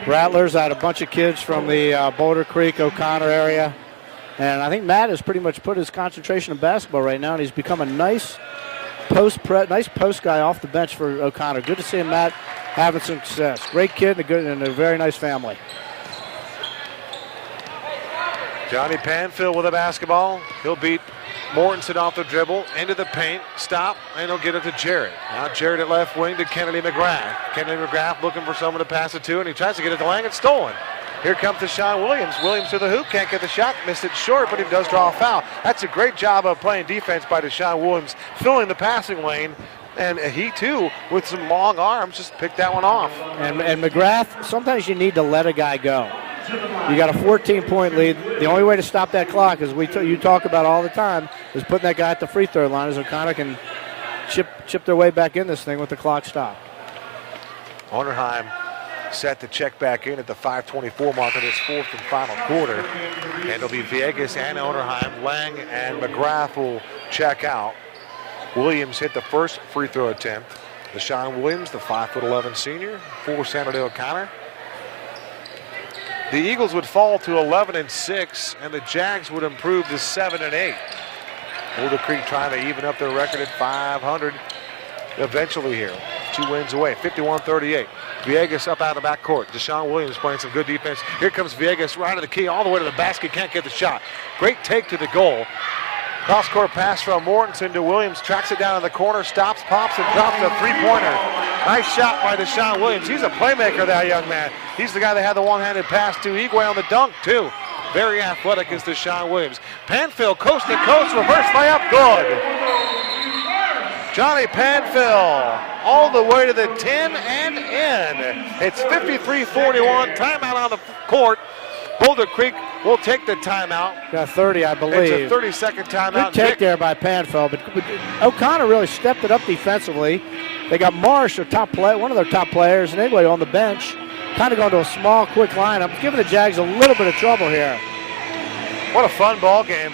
Rattlers. I had a bunch of kids from the Boulder Creek, O'Connor area. And I think Matt has pretty much put his concentration in basketball right now, and he's become a nice post guy off the bench for O'Connor. Good to see him, Matt, having some success. Great kid and a very nice family. Johnny Panfill with a basketball. He'll beat Mortensen off the dribble, into the paint, stop, and he'll get it to Jarrett. Now Jarrett at left wing to Kennedy McGrath. Kennedy McGrath looking for someone to pass it to, and he tries to get it to Lang. It's stolen. Here comes Deshaun Williams. Williams to the hoop, can't get the shot, missed it short, but he does draw a foul. That's a great job of playing defense by Deshaun Williams, filling the passing lane, and he too, with some long arms, just picked that one off. And McGrath, sometimes you need to let a guy go. You got a 14-point lead. The only way to stop that clock, as you talk about all the time, is putting that guy at the free throw line, as O'Connor can chip their way back in this thing with the clock stopped. Onderheim set to check back in at the 5:24 mark of this fourth and final quarter. And it'll be Viegas and Onderheim. Lang and McGrath will check out. Williams hit the first free throw attempt. Deshaun Williams, the 5'11" senior, for Senator O'Connor. The Eagles would fall to 11-6, and the Jags would improve to 7-8. Boulder Creek trying to even up their record at 500 eventually here. 2 wins away, 51-38. Viegas up out of the backcourt. Deshaun Williams playing some good defense. Here comes Viegas right to the key, all the way to the basket. Can't get the shot. Great take to the goal. Cross-court pass from Mortensen to Williams. Tracks it down in the corner, stops, pops, and drops a three-pointer. Nice shot by Deshaun Williams. He's a playmaker, that young man. He's the guy that had the one-handed pass to Igwe on the dunk, too. Very athletic is Deshaun Williams. Panfill, coast to coast, reverse layup, good. Johnny Panfill all the way to the 10 and in. It's 53-41, timeout on the court. Boulder Creek will take the timeout. Got 30, I believe. It's a 30-second timeout. Good take there by Panfill, but O'Connor really stepped it up defensively. They got Marsh, one of their top players, and Igwe on the bench, kind of going to a small, quick lineup, giving the Jags a little bit of trouble here. What a fun ball game.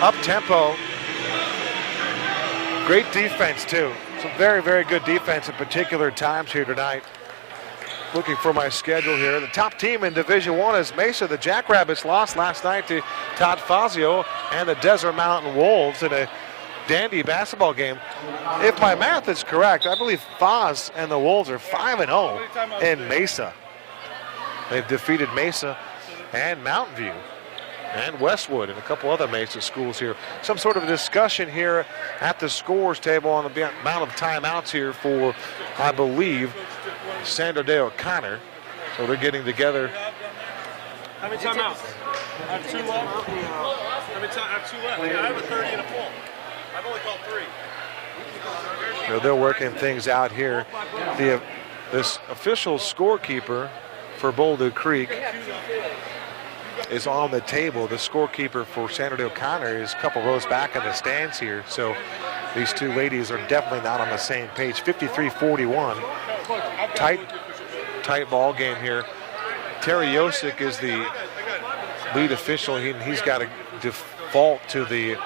Up tempo. Great defense too. Some very, very good defense at particular times here tonight. looking for my schedule here. The top team in Division One is Mesa. The Jackrabbits lost last night to Todd Fazio and the Desert Mountain Wolves in a dandy basketball game. If my math is correct, I believe Foz and the Wolves are 5-0 in Mesa. They've defeated Mesa and Mountain View and Westwood and a couple other Mesa schools here. Some sort of discussion here at the scores table on the amount of timeouts here for, I believe, Sandra Day O'Connor. So they're getting together. How many timeouts? I have 2 left. How many timeouts? I have 2 left. I have a 30 and a full. I've only called 3. You know, they're working things out here. This official scorekeeper for Boulder Creek is on the table. The scorekeeper for Sandra Day O'Connor is a couple rows back in the stands here. So these two ladies are definitely not on the same page. 53-41. Tight ball game here. Terry Yosick is the lead official. He's got to default to the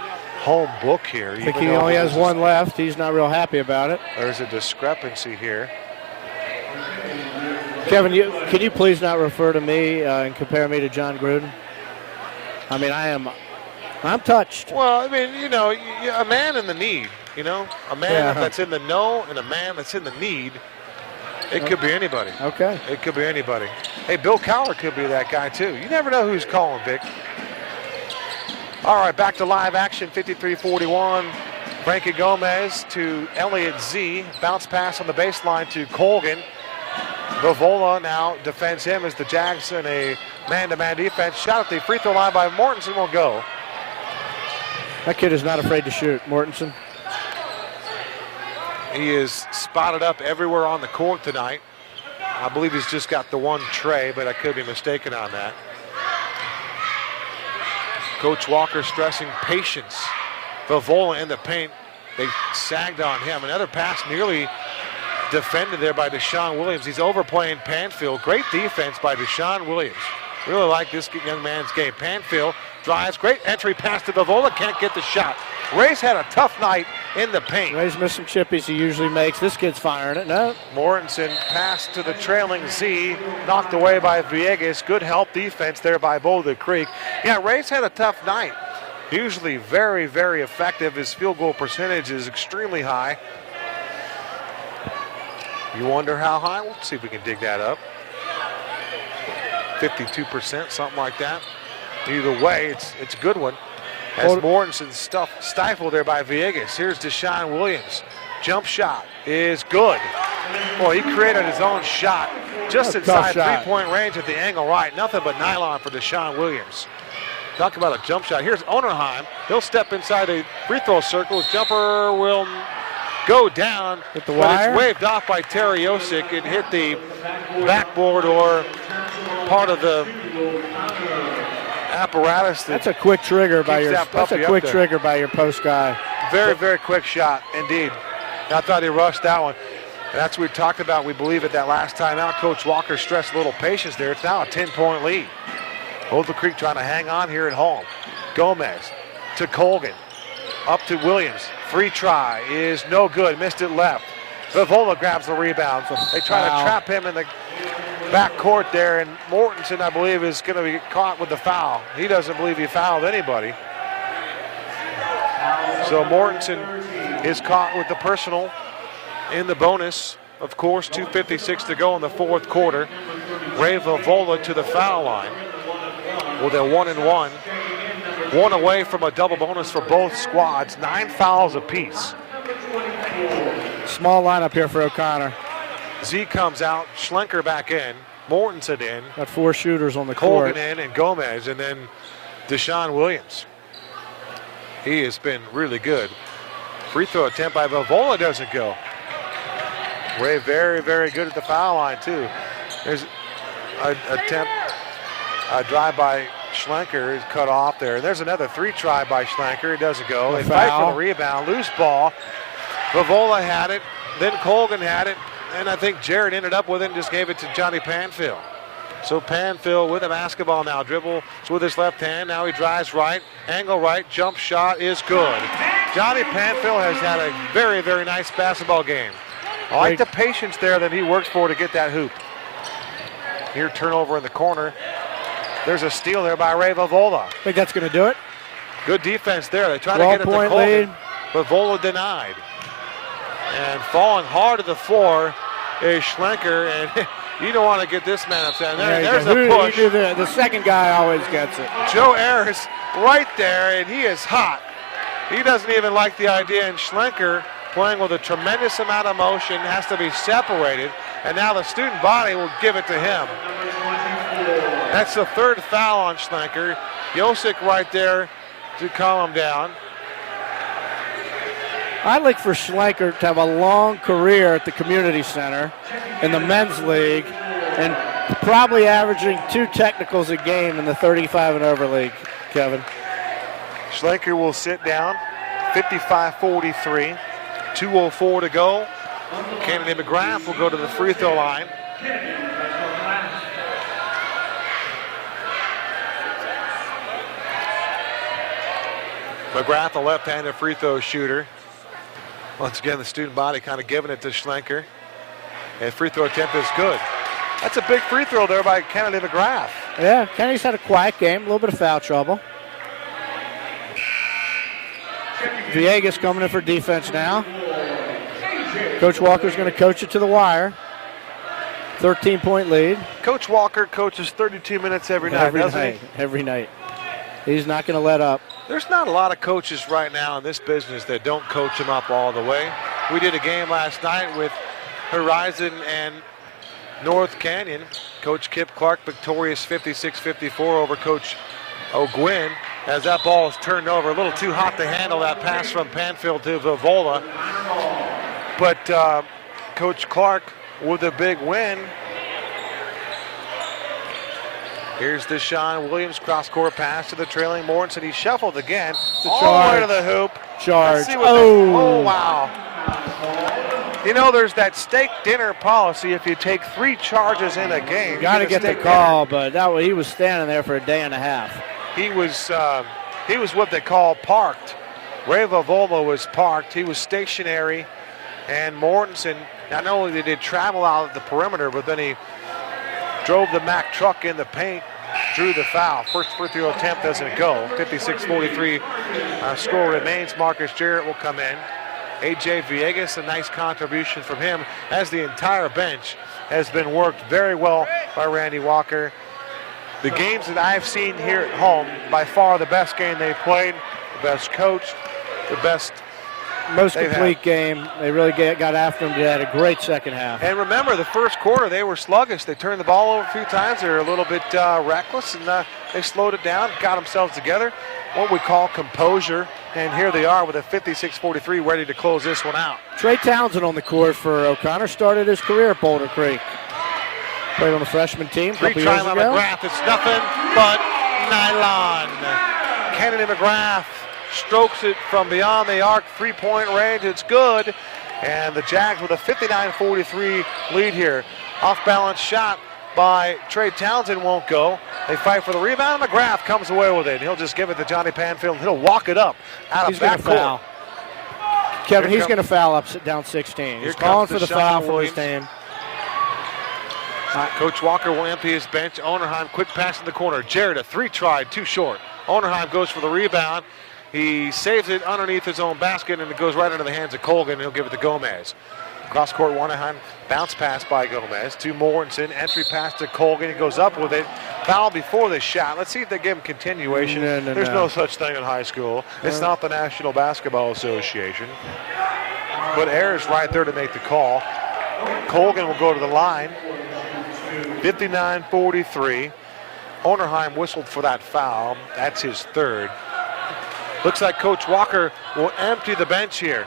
home book here. I think he only has 1 left. He's not real happy about it. There's a discrepancy here. Kevin, can you please not refer to me and compare me to John Gruden? I mean, I'm touched. Well, I mean, you know, a man in the need, you know, a man that's in the know and a man that's in the need. It could be anybody. Okay. It could be anybody. Hey, Bill Cowler could be that guy too. You never know who's calling, Vic. All right, back to live action, 53-41. Frankie Gomez to Elliott Z. Bounce pass on the baseline to Colgan. Vivola now defends him as the Jags in a man-to-man defense. Shot at the free throw line by Mortensen will go. That kid is not afraid to shoot, Mortensen. He is spotted up everywhere on the court tonight. I believe he's just got the 1 tray, but I could be mistaken on that. Coach Walker stressing patience. Vivola in the paint. They sagged on him. Another pass nearly defended there by Deshaun Williams. He's overplaying Panfield. Great defense by Deshaun Williams. Really like this young man's game. Panfield drives. Great entry pass to Vivola. Can't get the shot. Ray's had a tough night in the paint. Ray's missed some chippies he usually makes. This kid's firing it. No. Mortensen passed to the trailing Z. Knocked away by Villegas. Good help defense there by Boulder Creek. Yeah, Ray's had a tough night. Usually very, very effective. His field goal percentage is extremely high. You wonder how high? We'll see if we can dig that up. 52%, something like that. Either way, it's a good one. As Mortensen stifled there by Villegas. Here's Deshaun Williams. Jump shot is good. Boy, he created his own shot just inside three-point range at the angle right. Nothing but nylon for Deshaun Williams. Talk about a jump shot. Here's Onerheim. He'll step inside the free throw circle. His jumper will go down, hit the but wire. It's waved off by Terry Yosick. It hit the backboard or part of the apparatus. That's a quick trigger by your. That's a quick trigger by your post guy. Very, very quick shot indeed. I thought he rushed that one. And that's what we talked about. We believe at that last timeout, Coach Walker stressed a little patience there. It's now a 10-point lead. Boulder Creek trying to hang on here at home. Gomez to Colgan. Up to Williams. Free try is no good. Missed it left. Vivola grabs the rebound. They try to trap him in the back court there. And Mortensen, I believe, is going to be caught with the foul. He doesn't believe he fouled anybody. So Mortensen is caught with the personal in the bonus. Of course, 2:56 to go in the fourth quarter. Ray Vivola to the foul line. Well, they're 1-1. One away from a double bonus for both squads. 9 fouls apiece. Small lineup here for O'Connor. Z comes out, Schlenker back in, Mortensen in. Got 4 shooters on the court. Colgan in and Gomez, and then Deshaun Williams. He has been really good. Free throw attempt by Vivola doesn't go. Ray very, very good at the foul line too. There's an attempt, a drive by Schlenker is cut off there. And there's another 3 try by Schlenker. It doesn't go. They fight for the rebound. Loose ball. Vivola had it. Then Colgan had it. And I think Jared ended up with it and just gave it to Johnny Panfield. So Panfield with a basketball now. Dribbles with his left hand. Now he drives right. Angle right. Jump shot is good. Johnny Panfield has had a very, very nice basketball game. I like the patience there that he works for to get that hoop. Here, turnover in the corner. There's a steal there by Ray Vavola. Think that's going to do it? Good defense there. They try to 12 get it to point Colgan, lead. but Vola denied. And falling hard to the floor is Schlenker, and you don't want to get this man upset. There's a push. The second guy always gets it. Joe Ayers right there, and he is hot. He doesn't even like the idea, and Schlenker, playing with a tremendous amount of motion, has to be separated, and now the student body will give it to him. That's the third foul on Schlenker. Yosik right there to calm him down. I'd like for Schlenker to have a long career at the community center in the men's league and probably averaging 2 technicals a game in the 35 and over league, Kevin. Schlenker will sit down, 55-43, 2:04 to go. Kennedy McGrath will go to the free throw line. McGrath, a left-handed free throw shooter. Once again, the student body kind of giving it to Schlenker. And free throw attempt is good. That's a big free throw there by Kennedy McGrath. Yeah, Kennedy's had a quiet game, a little bit of foul trouble. Villegas coming in for defense now. Coach Walker's going to coach it to the wire. 13-point lead. Coach Walker coaches 32 minutes every night, doesn't he? Every night. He's not going to let up. There's not a lot of coaches right now in this business that don't coach them up all the way. We did a game last night with Horizon and North Canyon. Coach Kip Clark victorious 56-54 over Coach O'Gwin as that ball is turned over. A little too hot to handle that pass from Panfield to Vavola. But Coach Clark with a big win. Here's Deshaun Williams, cross-court pass to the trailing Morrison. He shuffled again, all the way to the hoop. Charge. Oh, wow. You know, there's that steak dinner policy. If you take 3 charges in a game, got to get the call, but he was standing there for a day and a half. He was what they call parked. Ray Vavola was parked. He was stationary. And Mortensen, not only did he travel out of the perimeter, but then he drove the Mack truck in the paint, drew the foul. First free throw attempt doesn't go. 56-43 score remains. Marcus Jarrett will come in. A.J. Villegas, a nice contribution from him, as the entire bench has been worked very well by Randy Walker. The games that I've seen here at home, by far the best game they played, the best coached, the best most complete game. They really got after him. They had a great second half. And remember, the first quarter, they were sluggish. They turned the ball over a few times. They were a little bit reckless, and they slowed it down, got themselves together, what we call composure. And here they are with a 56-43 ready to close this one out. Trey Townsend on the court for O'Connor. Started his career at Boulder Creek. Played on the freshman team a couple years ago. McGrath, it's nothing but nylon. Kennedy McGrath strokes it from beyond the arc, 3-point range. It's good. And the Jags with a 59-43 lead here. Off-balance shot by Trey Townsend won't go. They fight for the rebound. McGrath comes away with it. He'll just give it to Johnny Panfield. He'll walk it up out of backcourt. Kevin, he's going to foul up down 16. He's calling for the foul for his team. Coach Walker will empty his bench. Onerheim, quick pass in the corner. Jarrett, a 3 tried, too short. Onerheim goes for the rebound. He saves it underneath his own basket, and it goes right into the hands of Colgan. He'll give it to Gomez. Cross court, Onerheim, bounce pass by Gomez to Mortensen. Entry pass to Colgan. He goes up with it. Foul before the shot. Let's see if they give him continuation. There's no such thing in high school. It's not the National Basketball Association. But Ayers right there to make the call. Colgan will go to the line. 59-43. Onerheim whistled for that foul. That's his third. Looks like Coach Walker will empty the bench here.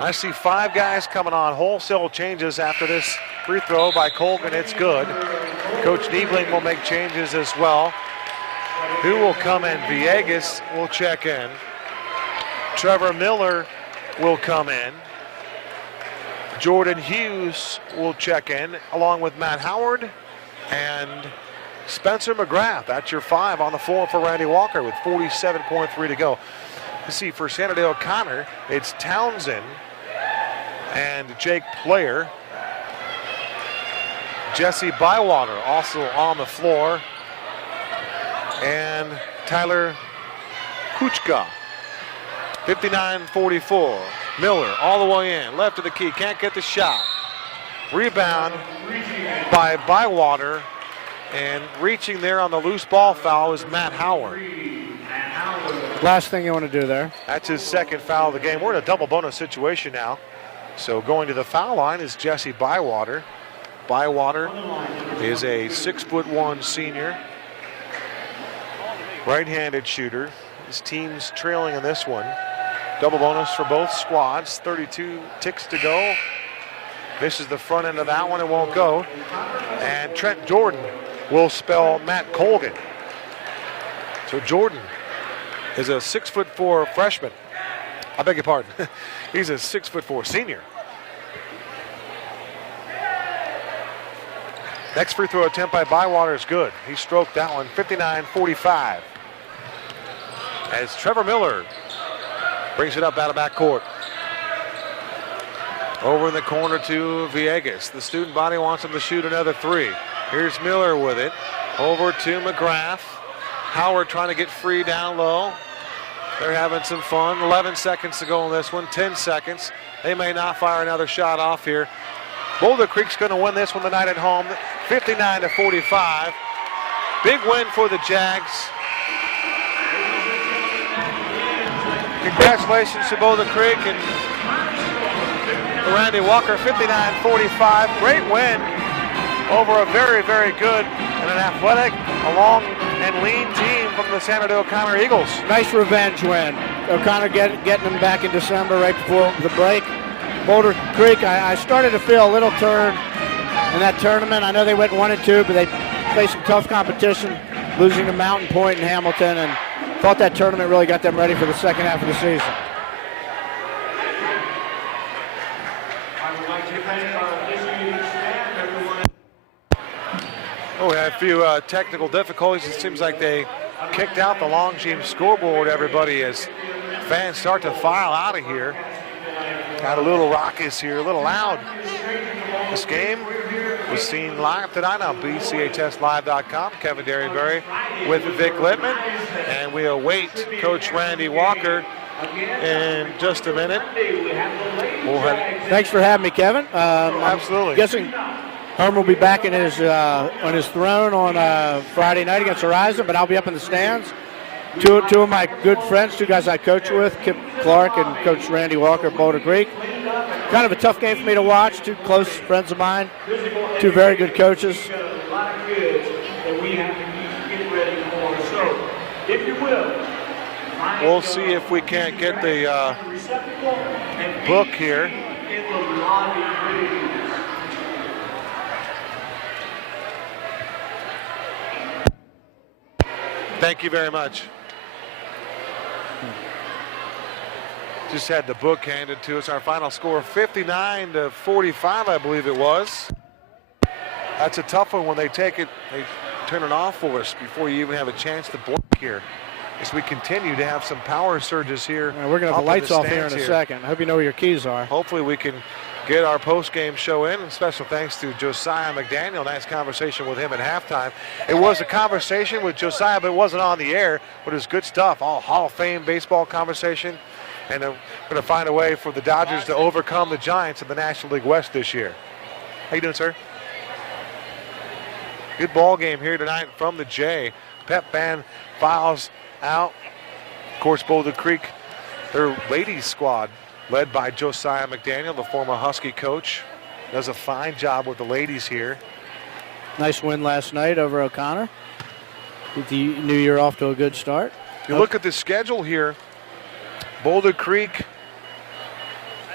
I see 5 guys coming on. Wholesale changes after this free throw by Colgan. It's good. Coach Niebling will make changes as well. Who will come in? Villegas will check in. Trevor Miller will come in. Jordan Hughes will check in, along with Matt Howard and Spencer McGrath. That's your 5 on the floor for Randy Walker with 47.3 to go. You see, for San Jose O'Connor, it's Townsend and Jake Player. Jesse Bywater also on the floor. And Tyler Kuchka. 59-44. Miller all the way in. Left of the key. Can't get the shot. Rebound by Bywater. And reaching there on the loose ball foul is Matt Howard. Last thing you want to do there. That's his second foul of the game. We're in a double bonus situation now. So going to the foul line is Jesse Bywater. Bywater is a 6'1" senior. Right-handed shooter. His team's trailing in this one. Double bonus for both squads. 32 ticks to go. Misses the front end of that one. It won't go. And Trent Jordan will spell Matt Colgan. So Jordan is a 6'4" freshman. I beg your pardon. He's a 6'4" senior. Next free throw attempt by Bywater is good. He stroked that one, 59-45. As Trevor Miller brings it up out of backcourt. Over in the corner to Villegas. The student body wants him to shoot another three. Here's Miller with it. Over to McGrath. Howard trying to get free down low. They're having some fun. 11 seconds to go in this one. 10 seconds. They may not fire another shot off here. Boulder Creek's going to win this one tonight at home, 59-45. Big win for the Jags. Congratulations to Boulder Creek and Randy Walker, 59-45. Great win over a very, very good and an athletic, a long and lean team from the San Jose O'Connor Eagles. Nice revenge win. O'Connor getting them back in December right before the break. Boulder Creek, I started to feel a little turn in that tournament. I know they went 1-2, but they faced some tough competition, losing to Mountain Point and Hamilton, and thought that tournament really got them ready for the second half of the season. I would like to thank our listening staff, everyone. Oh, we had a few technical difficulties. It seems like they kicked out the Longines scoreboard, everybody, as fans start to file out of here. Got a little raucous here, a little loud. This game was seen live tonight on BCHSLive.com. Kevin Derryberry with Vic Littman. And we await Coach Randy Walker in just a minute. Thanks for having me, Kevin. Absolutely. I'm guessing Herm will be back in his on his throne on Friday night against Horizon, but I'll be up in the stands. Two of my good friends, two guys I coach with, Kip Clark and Coach Randy Walker at Boulder Creek. Kind of a tough game for me to watch. Two close friends of mine, two very good coaches. A lot of kids that we have to get ready for. So, if you will, We'll see if we can't get the book here. in the lobby, please. Thank you very much. Just had the book handed to us. Our final score, 59-45, I believe it was. That's a tough one when they take it, they turn it off for us before you even have a chance to blink here. As we continue to have some power surges here. We're going to have the lights off here in a second. I hope you know where your keys are. Hopefully we can get our post-game show in. And special thanks to Josiah McDaniel. Nice conversation with him at halftime. It was a conversation with Josiah, but it wasn't on the air. But it was good stuff. All Hall of Fame baseball conversation. And we're going to find a way for the Dodgers to overcome the Giants in the National League West this year. How you doing, sir? Good ball game here tonight from the J. Pep Band files out. Of course, Boulder Creek, their ladies squad, led by Josiah McDaniel, the former Husky coach, does a fine job with the ladies here. Nice win last night over O'Connor. Get the new year off to a good start. You look at the schedule here, Boulder Creek,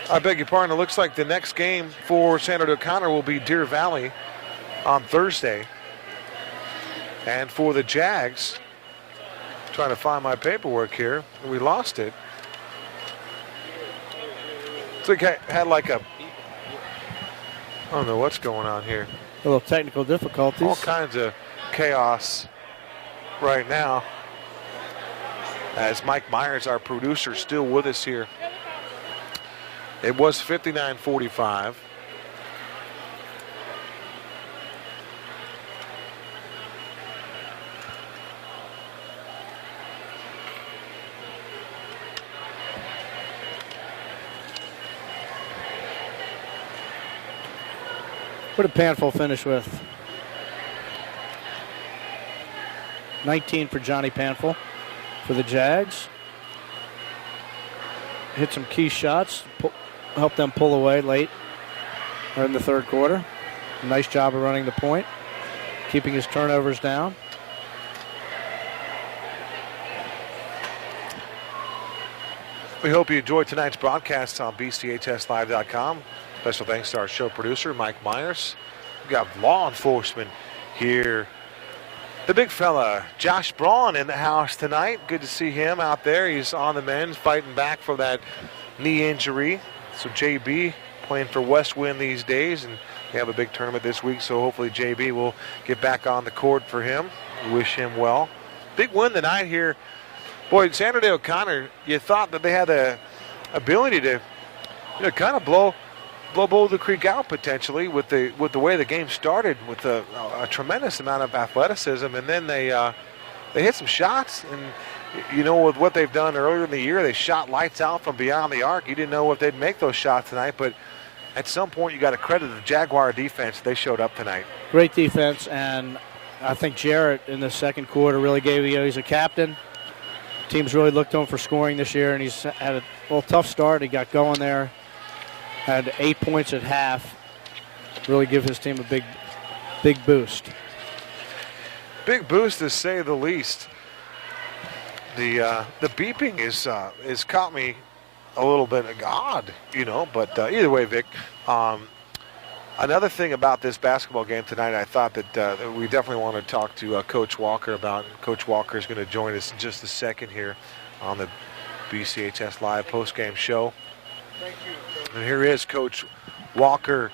I beg your pardon, it looks like the next game for Senator O'Connor will be Deer Valley on Thursday. And for the Jags, trying to find my paperwork here, we lost it. It's like I had like a, I don't know what's going on here. A little technical difficulties. All kinds of chaos right now. As Mike Myers, our producer, still with us here. It was 59-45. What did Panful finish with? 19 for Johnny Panful for the Jags. Hit some key shots, helped them pull away late or in the third quarter. Nice job of running the point, keeping his turnovers down. We hope you enjoyed tonight's broadcast on BCHSLive.com. Special thanks to our show producer, Mike Myers. We've got law enforcement here. The big fella, Josh Braun, in the house tonight. Good to see him out there. He's on the mend, fighting back from that knee injury. So JB playing for Westwind these days, and they have a big tournament this week, so hopefully JB will get back on the court for him. We wish him well. Big win tonight here. Boy, Sandra O'Connor, you thought that they had the ability to, kind of blow Boulder Creek out potentially with the way the game started, with a tremendous amount of athleticism, and then they hit some shots. And with what they've done earlier in the year, they shot lights out from beyond the arc. You didn't know if they'd make those shots tonight, but at some point you got to credit the Jaguar defense. They showed up tonight. Great defense, and I think Jarrett in the second quarter really he's a captain. Team's really looked to him for scoring this year, and he's had a little tough start. He got going there, had 8 points at half. Really give his team a big boost. Big boost, to say the least. The beeping is caught me a little bit odd, but either way, Vic. Another thing about this basketball game tonight, I thought that we definitely want to talk to Coach Walker about. Coach Walker is going to join us in just a second here on the BCHS Live postgame show. Thank you. And here is Coach Walker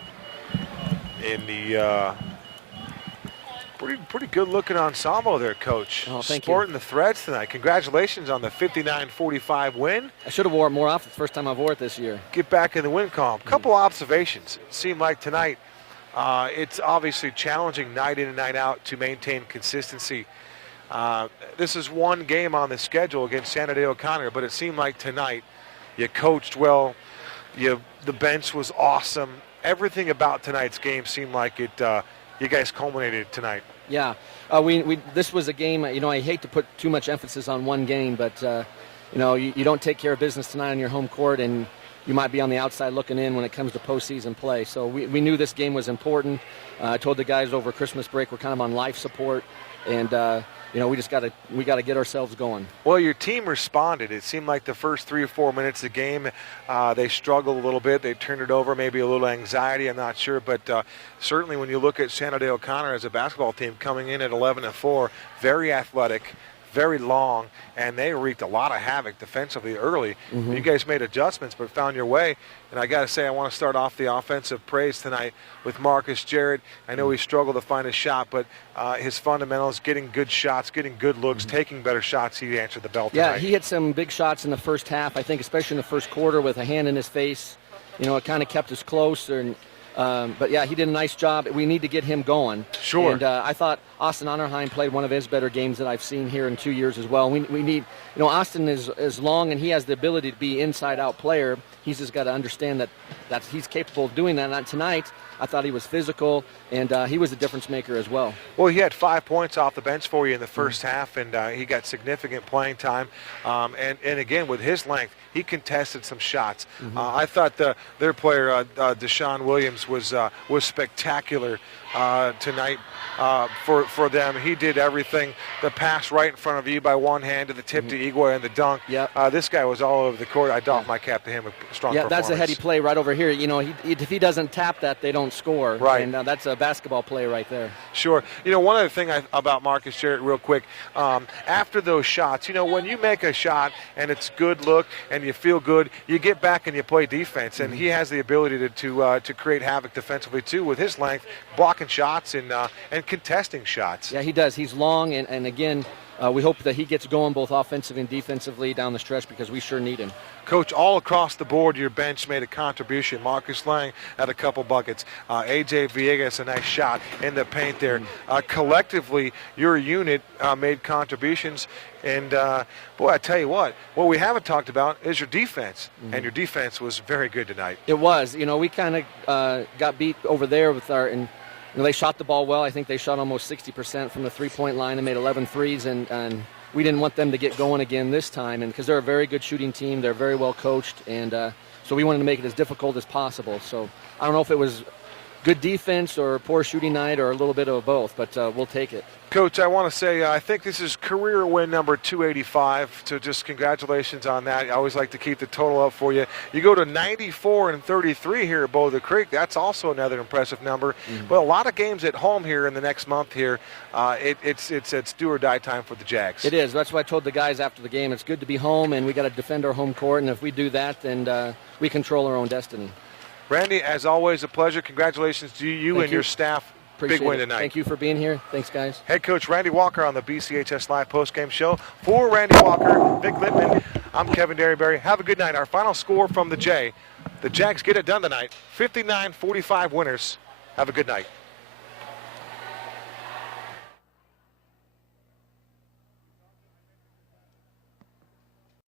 in the pretty good-looking ensemble there, Coach. Oh, thank Sporting the threads tonight. Congratulations on the 59-45 win. I should have wore it more often. It's the first time I've wore it this year. Get back in the win column. Couple observations. It seemed like tonight it's obviously challenging night in and night out to maintain consistency. This is one game on the schedule against Santa Fe O'Connor, but it seemed like tonight you coached well. The bench was awesome. Everything about tonight's game seemed like it. You guys culminated tonight. Yeah, this was a game. I hate to put too much emphasis on one game, but you don't take care of business tonight on your home court, and you might be on the outside looking in when it comes to postseason play. So we knew this game was important. I told the guys over Christmas break we're kind of on life support, and we just got to get ourselves going. Well, your team responded. It seemed like the first 3 or 4 minutes of the game, they struggled a little bit. They turned it over, maybe a little anxiety, I'm not sure. But certainly when you look at Santa Fe O'Connor as a basketball team coming in at 11-4, very athletic, very long, and they wreaked a lot of havoc defensively early. Mm-hmm. You guys made adjustments but found your way. And I got to say, I want to start off the offensive praise tonight with Marcus Jarrett. I know he struggled to find a shot, but his fundamentals, getting good shots, getting good looks, taking better shots, he answered the bell tonight. Yeah, he hit some big shots in the first half, I think, especially in the first quarter with a hand in his face. It kind of kept us close. But, yeah, he did a nice job. We need to get him going. Sure. And I thought Austin Honorheim played one of his better games that I've seen here in 2 years as well. We need, Austin is long, and he has the ability to be inside-out player. He's just got to understand that he's capable of doing that. And tonight, I thought he was physical, and he was a difference maker as well. Well, he had 5 points off the bench for you in the first half, and he got significant playing time. And again, with his length, he contested some shots. Mm-hmm. I thought their player, Deshaun Williams, was spectacular tonight for them. He did everything. The pass right in front of you by one hand to the tip to Igwe and the dunk. Yep. This guy was all over the court. I doff my cap to him. A strong performance. That's a heady play right over here. If he doesn't tap that, they don't score. Right. And that's a basketball play right there. Sure. One other thing about Marcus Jarrett real quick, after those shots, when you make a shot and it's good look and you feel good, you get back and you play defense. And he has the ability to create havoc defensively, too, with his length, blocking shots and contesting shots. Yeah, he does. He's long, and again, we hope that he gets going both offensively and defensively down the stretch because we sure need him. Coach, all across the board, your bench made a contribution. Marcus Lang had a couple buckets. A.J. Villegas, a nice shot in the paint there. Collectively, your unit made contributions. And, boy, I tell you what we haven't talked about is your defense. And your defense was very good tonight. It was. You know, we kind of got beat over there with our – you know, they shot the ball well. I think they shot almost 60% from the three-point line and made 11 threes, and we didn't want them to get going again this time, and because they're a very good shooting team, they're very well coached, and so we wanted to make it as difficult as possible. So I don't know if it was good defense or a poor shooting night or a little bit of both, but we'll take it. Coach, I want to say I think this is career win number 285, so just congratulations on that. I always like to keep the total up for you. You go to 94-33 here at Boulder Creek. That's also another impressive number. But a lot of games at home here in the next month here. It's do or die time for the Jags. It is. That's why I told the guys after the game, it's good to be home, and we got to defend our home court, and if we do that, then we control our own destiny. Randy, as always, a pleasure. Congratulations to you and your staff. Appreciate Big win it. tonight. Thank you for being here. Thanks, guys. Head coach Randy Walker on the BCHS Live postgame show. For Randy Walker, Vic Littman, I'm Kevin Derryberry. Have a good night. Our final score from the J. The Jags get it done tonight. 59-45 winners. Have a good night.